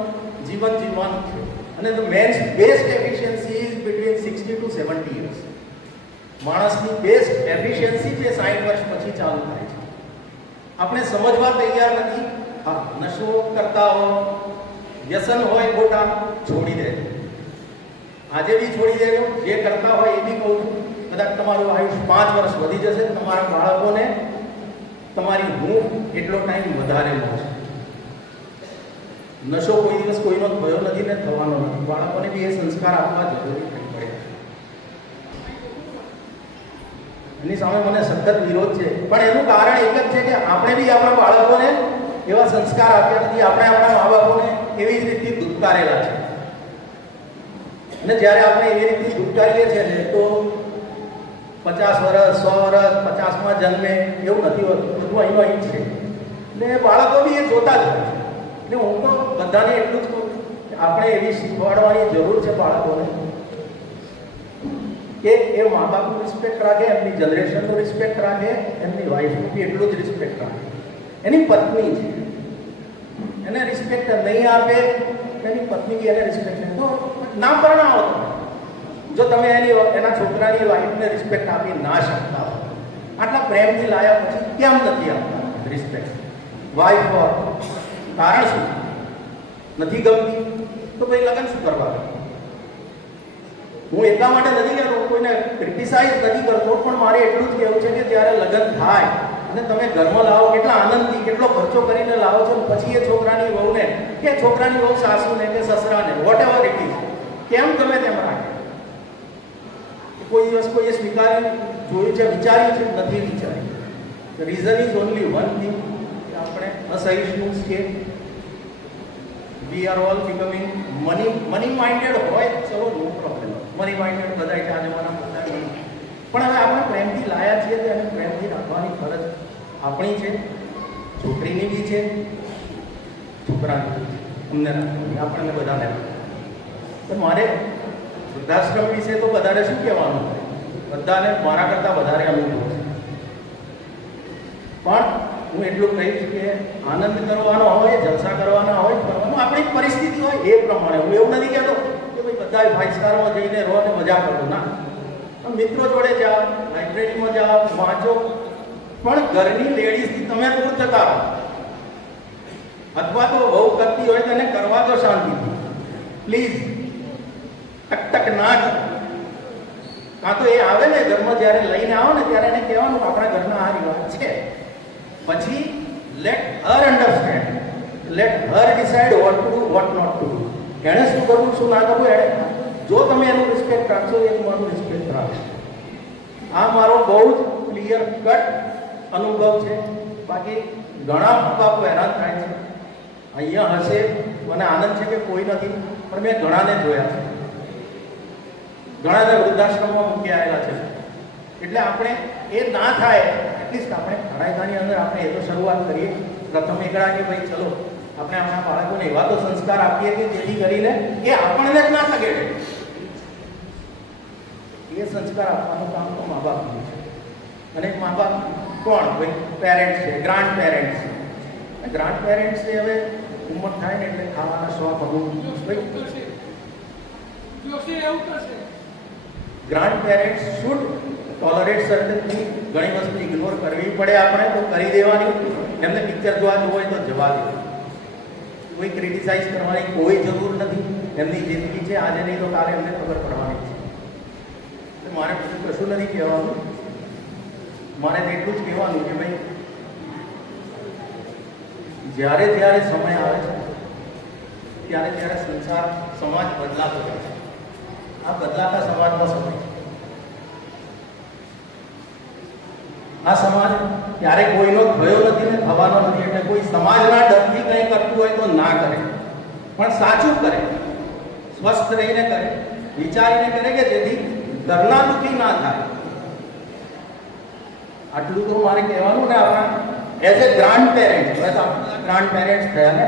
જીવન જીવવાનું છે. અને the man's best efficiency is between 60 to 70 years. માણસની બેસ્ટ એફિશિયન્સી જે 60 વર્ષ પછી ચાલુ થાય છે. આપણે સમજવા તૈયાર નથી. હા, નશો કરતા હો, વ્યસન હોય ખોટા, છોડી દેજો. આજે બી છોડી દેજો. જે કરતા હોય એ બી કહું છું, કદાચ તમારું આયુષ્ય 5 વર્ષ વધી જશે. તમારા બાળકોને તમારી હું એટલો ટાઈમ વધારે મળશે. નશો કોઈ દિવસ કોઈનો થયો નથી ને થવાનો નથી. બાળકોને બી એ સંસ્કાર આપવા જરૂરી થઈ પડે. એની સામે મને સખત વિરોધ છે, પણ એનું કારણ એક જ છે કે આપણે બી આપણા બાળકોને એવા સંસ્કાર આપ્યા નથી. આપણે આપણા મા બાપોને એવી જ રીતે દુત્કારેલા છે. અને જ્યારે આપણે એવી રીતે દુત્કારીએ છીએ ને તો 50 વર્ષ, 100 વર્ષ, 50માં જન્મે એવું નથી હોતું. બધું અહીંનો અહીં છે. ને બાળકો બી એ જોતા જ હોય છે. એટલે હું તો બધાને એટલું જ કહું કે આપણે એવી શીખવાડવાની જરૂર છે બાળકોને કે એ મા બાપનું રિસ્પેક્ટ રાખે, એમની જનરેશનનું રિસ્પેક્ટ રાખે, એમની વાઈફનું બી એટલું જ રિસ્પેક્ટ રાખે. એની પત્ની છે, એને રિસ્પેક્ટ નહીં આપે, એની પત્ની બી એને રિસ્પેક્ટ નહીં, તો ના પરણાવો. જો તમે એના છોકરાની વાઈફને રિસ્પેક્ટ આપી ના શકતા હો, આટલા પ્રેમથી લાયા પછી કેમ નથી આપતા રિસ્પેક્ટ? વાઈફ કારણ શું? નથી ગમતી તો ભાઈ લગ્ન શું કરવા? હું એટલા માટે નથી કહેતો, કોઈને ક્રિટિસાઇઝ નથી કરતો, પણ મારે એટલું જ કહેવું છે કે જ્યારે લગ્ન થાય અને તમે ઘરમાં લાવો, કેટલા આનંદથી કેટલો ખર્ચો કરીને લાવો છો, પછી એ છોકરાની વહુને કે છોકરાની વહુ સાસુને કે સસરાને વોટ એવર ઇટ ઇઝ કેમ ગમે તેમ રાખે? કોઈ દિવસ કોઈએ સ્વીકાર્યું, જોયું છે, વિચાર્યું છે? નથી વિચાર્યું. Reason is only one thing, આપણે અસહિષ્ણુ છીએ. We are all becoming money minded હોય, ચલો નો પ્રોબ્લેમ. મની માઇન્ડેડ બધા છે આજે મારા બધા, પણ હવે આપણે પ્રેમથી લાયા છીએ તો એને પ્રેમથી રાખવાની ફરજ આપણી છે, છોકરીની બી છે, છોકરાની બી છે. અમને રાખવાની, આપણને બધાને રાખવાની. તો મારે વૃદ્ધાશ્રમ વિશે તો વધારે શું કહેવાનું, બધાને મારા કરતાં વધારે અનુભવ છે. પણ હું એટલું કહીશ કે આનંદ કરવાનો હોય, જલસા કરવાના હોય, કરવાનું આપણી પરિસ્થિતિ હોય એ પ્રમાણે. હું એવું નથી કહેતો કે ભાઈ બધા 5 સ્ટારમાં જઈને રહો અને મજા કરો, ના. પણ મિત્રો જોડે જાઓ, લાઇબ્રેરીમાં જાઓ, વાંચો, પણ ઘરની લેડીઝથી તમે દૂર જતા રહો. અથવા તો બહુ કરતી હોય તો એને કરવા દો શાંતિથી, પ્લીઝ. ટક ના કરો. કાં તો એ આવે ને ઘરમાં, જ્યારે લઈને આવો ને ત્યારે એને કહેવાનું આપણા ઘરના આ રિવાજ છે. પછી let her understand, let her decide what to do, what not to do. એણે શું કરવું, શું ના કરવું, એણે જો તમે એનું રિસ્પેક્ટ રાખશો, એ તમારું રિસ્પેક્ટ રાખશે. આ મારો બહુ જ ક્લિયર કટ અનુભવ છે. બાકી ઘણા બાપો હેરાન થાય છે. અહીંયા હશે, મને આનંદ છે કે કોઈ નથી, પણ મેં ઘણાને જોયા છે. ઘણાને વૃદ્ધાશ્રમમાં મૂકી આવેલા છે. એટલે આપણે એ ના થાય, એટલીસ્ટ આપણે ઘણાની અંદર આપણે એ તો શરૂઆત કરીએ પ્રથમ એકડા કે ભાઈ ચલો આપણે આપણા બાળકોને એવા તો સંસ્કાર આપીએ કે જેથી કરીને એ આપણને જ ના ખગેડે. એ સંસ્કાર આપવાનું કામ તો મા બાપનું છે. અને મા બાપ કોણ, ભાઈ પેરેન્ટ્સ છે, ગ્રાન્ડ પેરેન્ટ્સ છે. ગ્રાન્ડ પેરેન્ટ્સ હવે ઉંમર થાય ને એટલે ખાવાના શોખ અમુક grand parents should tolerate certain thing. ઘણી વસ્તુ ઇગ્નોર કરવી પડે આપણે તો કરી દેવાની. એમને પિક્ચર જોવા જવું હોય તો જવા દે, કોઈ ક્રિટિસાઇઝ કરવાની કોઈ જરૂર નથી. એમની જિંદગી છે, આજે નહીં તો કાલે એમને ખબર પડવાની છે. મારે કશું નથી કહેવાનું. મારે એટલું જ કહેવાનું કે ભાઈ જ્યારે જ્યારે સમય આવે છે ત્યારે ત્યારે સંસાર સમાજ બદલાતો રહે છે. આ બદલાતા સમાજનો સમય છે. આ સમાજ ક્યારે કોઈનો થયો નથી ને થવાનો નથી. એટલે કોઈ સમાજના ડરથી કંઈ કરતું હોય તો ના કરે, પણ સાચું કરે, સ્વસ્થ રહીને કરે, વિચારીને કરે કે જેથી ઘરના દુઃખી ના થાય. આટલું તો મારે કહેવાનું ને. આપણા as a grand parents, grand parents થયા ને,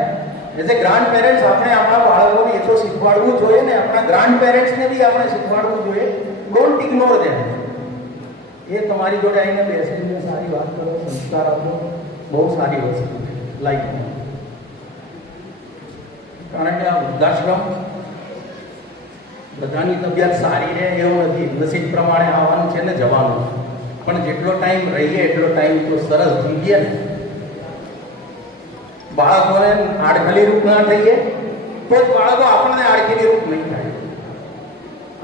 એઝ એ ગ્રાન્ડ પેરેન્ટ્સ આપણે આપણા બાળકોને એ તો શીખવાડવું જોઈએ ને. આપણા ગ્રાન્ડ પેરેન્ટ્સને બી આપણે શીખવાડવું જોઈએ. ડોન્ટ ઇગ્નોર ધેમ. એ તમારી જોડે આવીને બેસીને સારી વાત કરો, સંસ્કાર આપો, બહુ સારી વસ્તુ છે લાઈફમાં. કારણ કે આ વૃદ્ધાશ્રમ બધાની તબિયત સારી રહે એવું નથી. નસીબ પ્રમાણે આવવાનું છે ને જવાનું. પણ જેટલો ટાઈમ રહીએ એટલો ટાઈમ તો સરસ જીવીએ ને. બાળકોને આડખલી રૂપ ના થઈએ તો જ બાળકો આપણને આડખલી રૂપ નહીં થાય.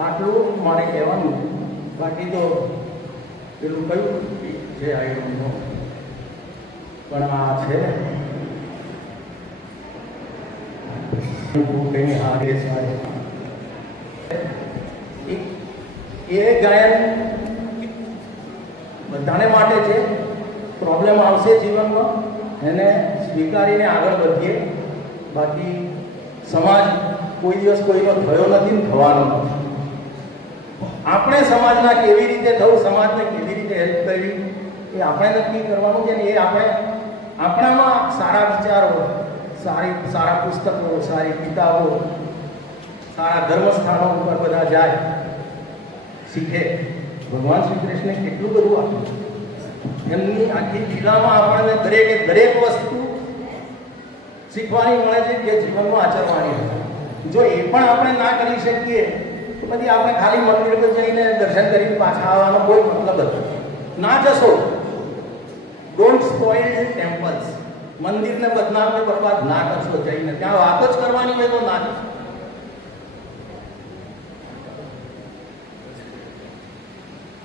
આટલું મારે કહેવાનું. બાકી તો પેલું કયું છે આઈટમનો પણ આ છે એ ગાયન બધાને માટે છે. પ્રોબ્લેમ આવશે જીવનમાં, એને સ્વીકારીને આગળ વધીએ. બાકી સમાજ કોઈ દિવસ કોઈનો થયો નથી ને થવાનો નથી. આપણે સમાજના કેવી રીતે થવું, સમાજને કેવી રીતે હેલ્પ કરવી એ આપણે નક્કી કરવાનું છે ને. એ આપણે આપણામાં સારા વિચારો, સારા પુસ્તકો, સારી કિતાબો, સારા ધર્મસ્થાનો ઉપર બધા જાય, શીખે. ભગવાન શ્રી કૃષ્ણે કેટલું બધું આપ્યું. એમની આખી લીલામાં આપણને દરેકે દરેક વસ્તુ શીખવાની મળે છે કે જીવનમાં આચરવાની. જો એ પણ આપણે ના કરી શકીએ તો પછી આપણે ખાલી મંદિર પર જઈને દર્શન કરીને પાછા આવવાનો કોઈ મતલબ જ ના જશો. Don't spoil temples. મંદિરને બદનામ કે બરબાદ ના કરશો જઈને. ત્યાં વાતો જ કરવાની હોય તો ના જશો.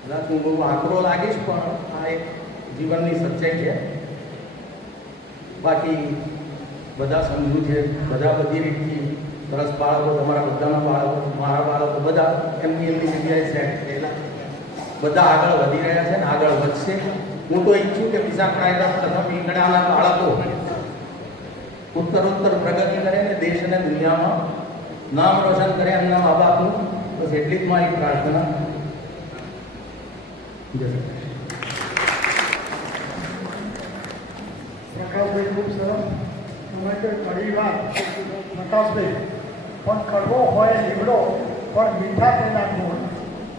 કદાચ હું બહુ આકરો લાગીશ પણ આ એક જીવનની સચ્ચાઈ છે. બાકી બધા સમજુ છે, બધા બધી રીતથી સરસ બાળકો, તમારા બધાના બાળકો, મારા બાળકો બધા એમની જગ્યાએ સેટ થયેલા, બધા આગળ વધી રહ્યા છે ને આગળ વધશે. હું તો ઈચ્છું કે બીજા કાયદા પ્રથમ ઈંગણાના બાળકો ઉત્તરોત્તર પ્રગતિ કરે ને દેશ અને દુનિયામાં નામ રોશન કરે એમના મા બાપનું. બસ એટલી જ મારી પ્રાર્થના. પ્રકાશભાઈ ખૂબ સરસ તમે તો ઘણી વાત પ્રકાશભાઈ પણ કડવો હોય લીમડો પણ મીઠા તેના ગુણ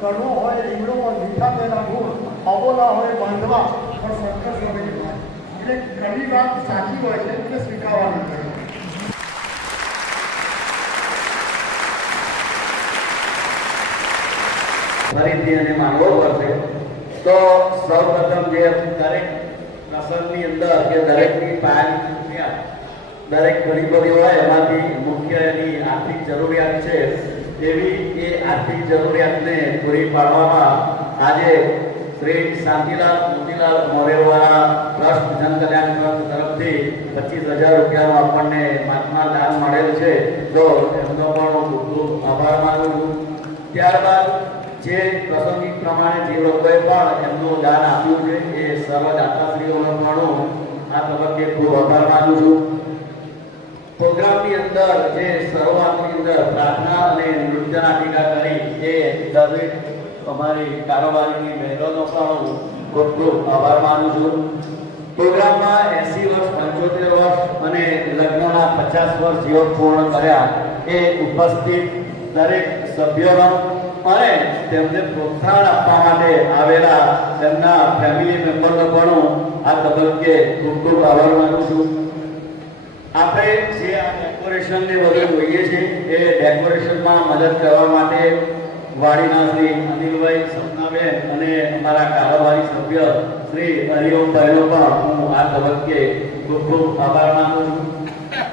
કડવો હોય લીમડો પણ મીઠા તેના ગુણ અબોલા હોય બાંધવા પણ સંકટ સ્વામીની વાત એટલે ઘણી વાત સાચી હોય છે એટલે સ્વીકારવાની છે. ફરીથી એને માનવો પડશે. તો સૌપ્રથમ જે દરેક પ્રસંગની અંદર કે દરેકની પાયાની ક્રિયા દરેક ઘણી બધી હોય એમાંથી મુખ્ય એની આર્થિક જરૂરિયાત છે. એવી એ આર્થિક જરૂરિયાતને પૂરી પાડવામાં આજે શ્રી શાંતિલાલ મોતીલાલ મોરેવાળા ટ્રસ્ટ જનકલ્યાણ ટ્રસ્ટ તરફથી 25,000 રૂપિયાનું આપણને મહાત્મા દાન મળેલ છે. તો એમનો પણ હું ખૂબ આભાર માનું છું. ત્યારબાદ જે પ્રાસંગિક પ્રમાણે જે લોકોએ પણ એમનું દાન આપ્યું છે એ સર્વ દાતાશ્રીઓનો પણ હું આ તબક્કે ખૂબ આભાર માનું છું. પ્રોગ્રામની અંદર જે શરૂઆતની અંદર પ્રાર્થના અને નૃત્ય નાટિકા કરી એ દરેક અમારી કારોબારીની બહેનોનો પણ હું ખૂબ ખૂબ આભાર માનું છું. પ્રોગ્રામમાં 80 વર્ષ 75 વર્ષ અને લગ્નના 50 વર્ષ જીવન પૂર્ણ કર્યા એ ઉપસ્થિત દરેક સભ્યોનો અને તેમને પ્રોત્સાહન આપવા માટે આવેલા તેમના ફેમિલી મેમ્બરનો પણ હું આ તબક્કે ખૂબ ખૂબ આભાર માનું છું. આપણે જે આ ડેકોરેશનને બધું જોઈએ છીએ એ ડેકોરેશનમાં મદદ કરવા માટે વાડીના શ્રી અનિલભાઈ સપનાબેન અને અમારા કારોબારી સભ્ય શ્રી હરિઓમભાઈનો પણ હું આ તબક્કે ખૂબ ખૂબ આભાર માનું છું.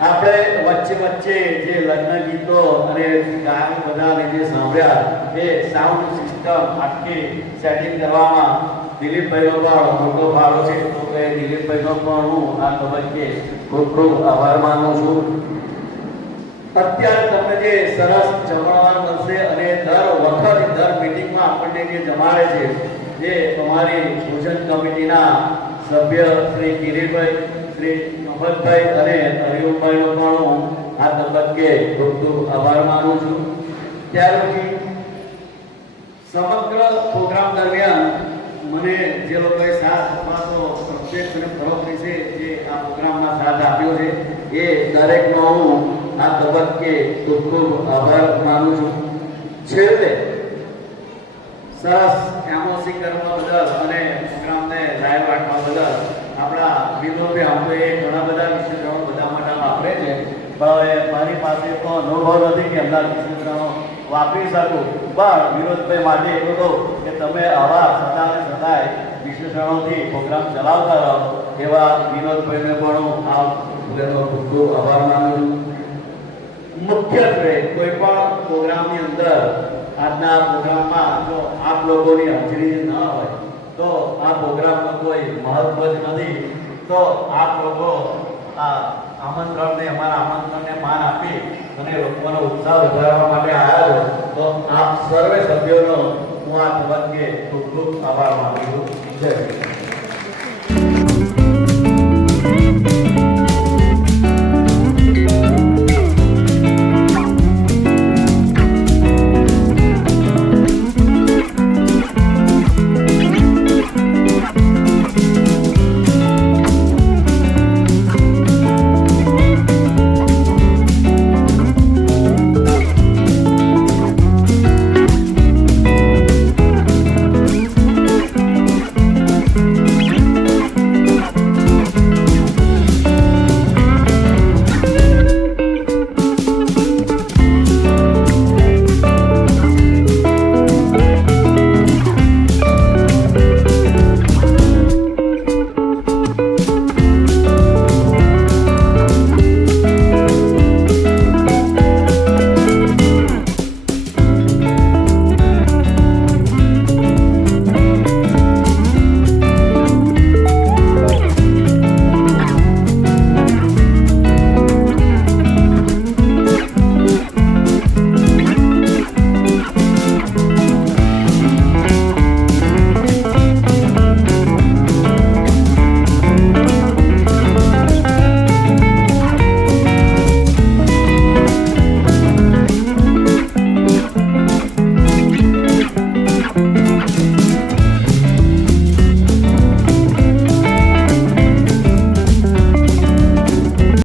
આપણે વચ્ચે વચ્ચે જે લગ્ન ગીતો અને ગાન બધા જે સાંભળ્યા એ સાઉન્ડ સિસ્ટમ આખી સેટિંગ કરવામાં દિલીપભાઈનો પણ મોટો ફાળો છે. તો એ દિલીપભાઈનો પણ હું આ તબક્કે ખૂબ ખૂબ આભાર માનું છું. અત્યારે તમને જે સરસ જમણવાર મળશે અને દર વખત દર મીટિંગમાં આપણને જે જમાડે છે જે અમારી ભોજન કમિટીના સભ્ય શ્રી કિરીટભાઈ શ્રી મહમદભાઈ અને હરિઓમભાઈનો પણ હું આ તબક્કે ખૂબ ખૂબ આભાર માનું છું. ત્યાર પછી સમગ્ર પ્રોગ્રામ દરમિયાન મને જે લોકોએ સાથ અથવા તો પ્રત્યેક અને પરોક્ષ રીતે જે આ પ્રોગ્રામમાં સાથ આપ્યો છે એ દરેકનો હું આ તબક્કે ખૂબ ખૂબ આભાર માનું છું. છેલ્લે સરસ એમઓસી કરવા બદલ અને પ્રોગ્રામને લાઈવ રાખવા બદલ આપણા વિનોદભાઈ આપણે ઘણા બધા વિશેષણો બધા માટે વાપરે છે પણ મારી પાસે તો અનુભવ નથી કે એમના વિશેષણો વાપરી શકું. પણ વિનોદભાઈ માટે એટલું કહું કે તમે આવા સદાને સદાય વિશેષણોથી પ્રોગ્રામ ચલાવતા રહો એવા વિનોદભાઈને પણ હું આ ખૂબ ખૂબ આભાર માનું છું. મુખ્યત્વે કોઈ પણ પ્રોગ્રામની અંદર આજના પ્રોગ્રામમાં જો આપ લોકોની હાજરી ન હોય તો આ પ્રોગ્રામનો કોઈ મહત્વ જ નથી. તો આપ લોકો આ આમંત્રણને અમારા આમંત્રણને માન આપી અને લોકોનો ઉત્સાહ વધારવા માટે આવ્યા છો તો આપ સર્વે સભ્યોનો હું આ તબક્કે ખૂબ ખૂબ આભાર માનું છું. જય શ્રી કૃષ્ણ.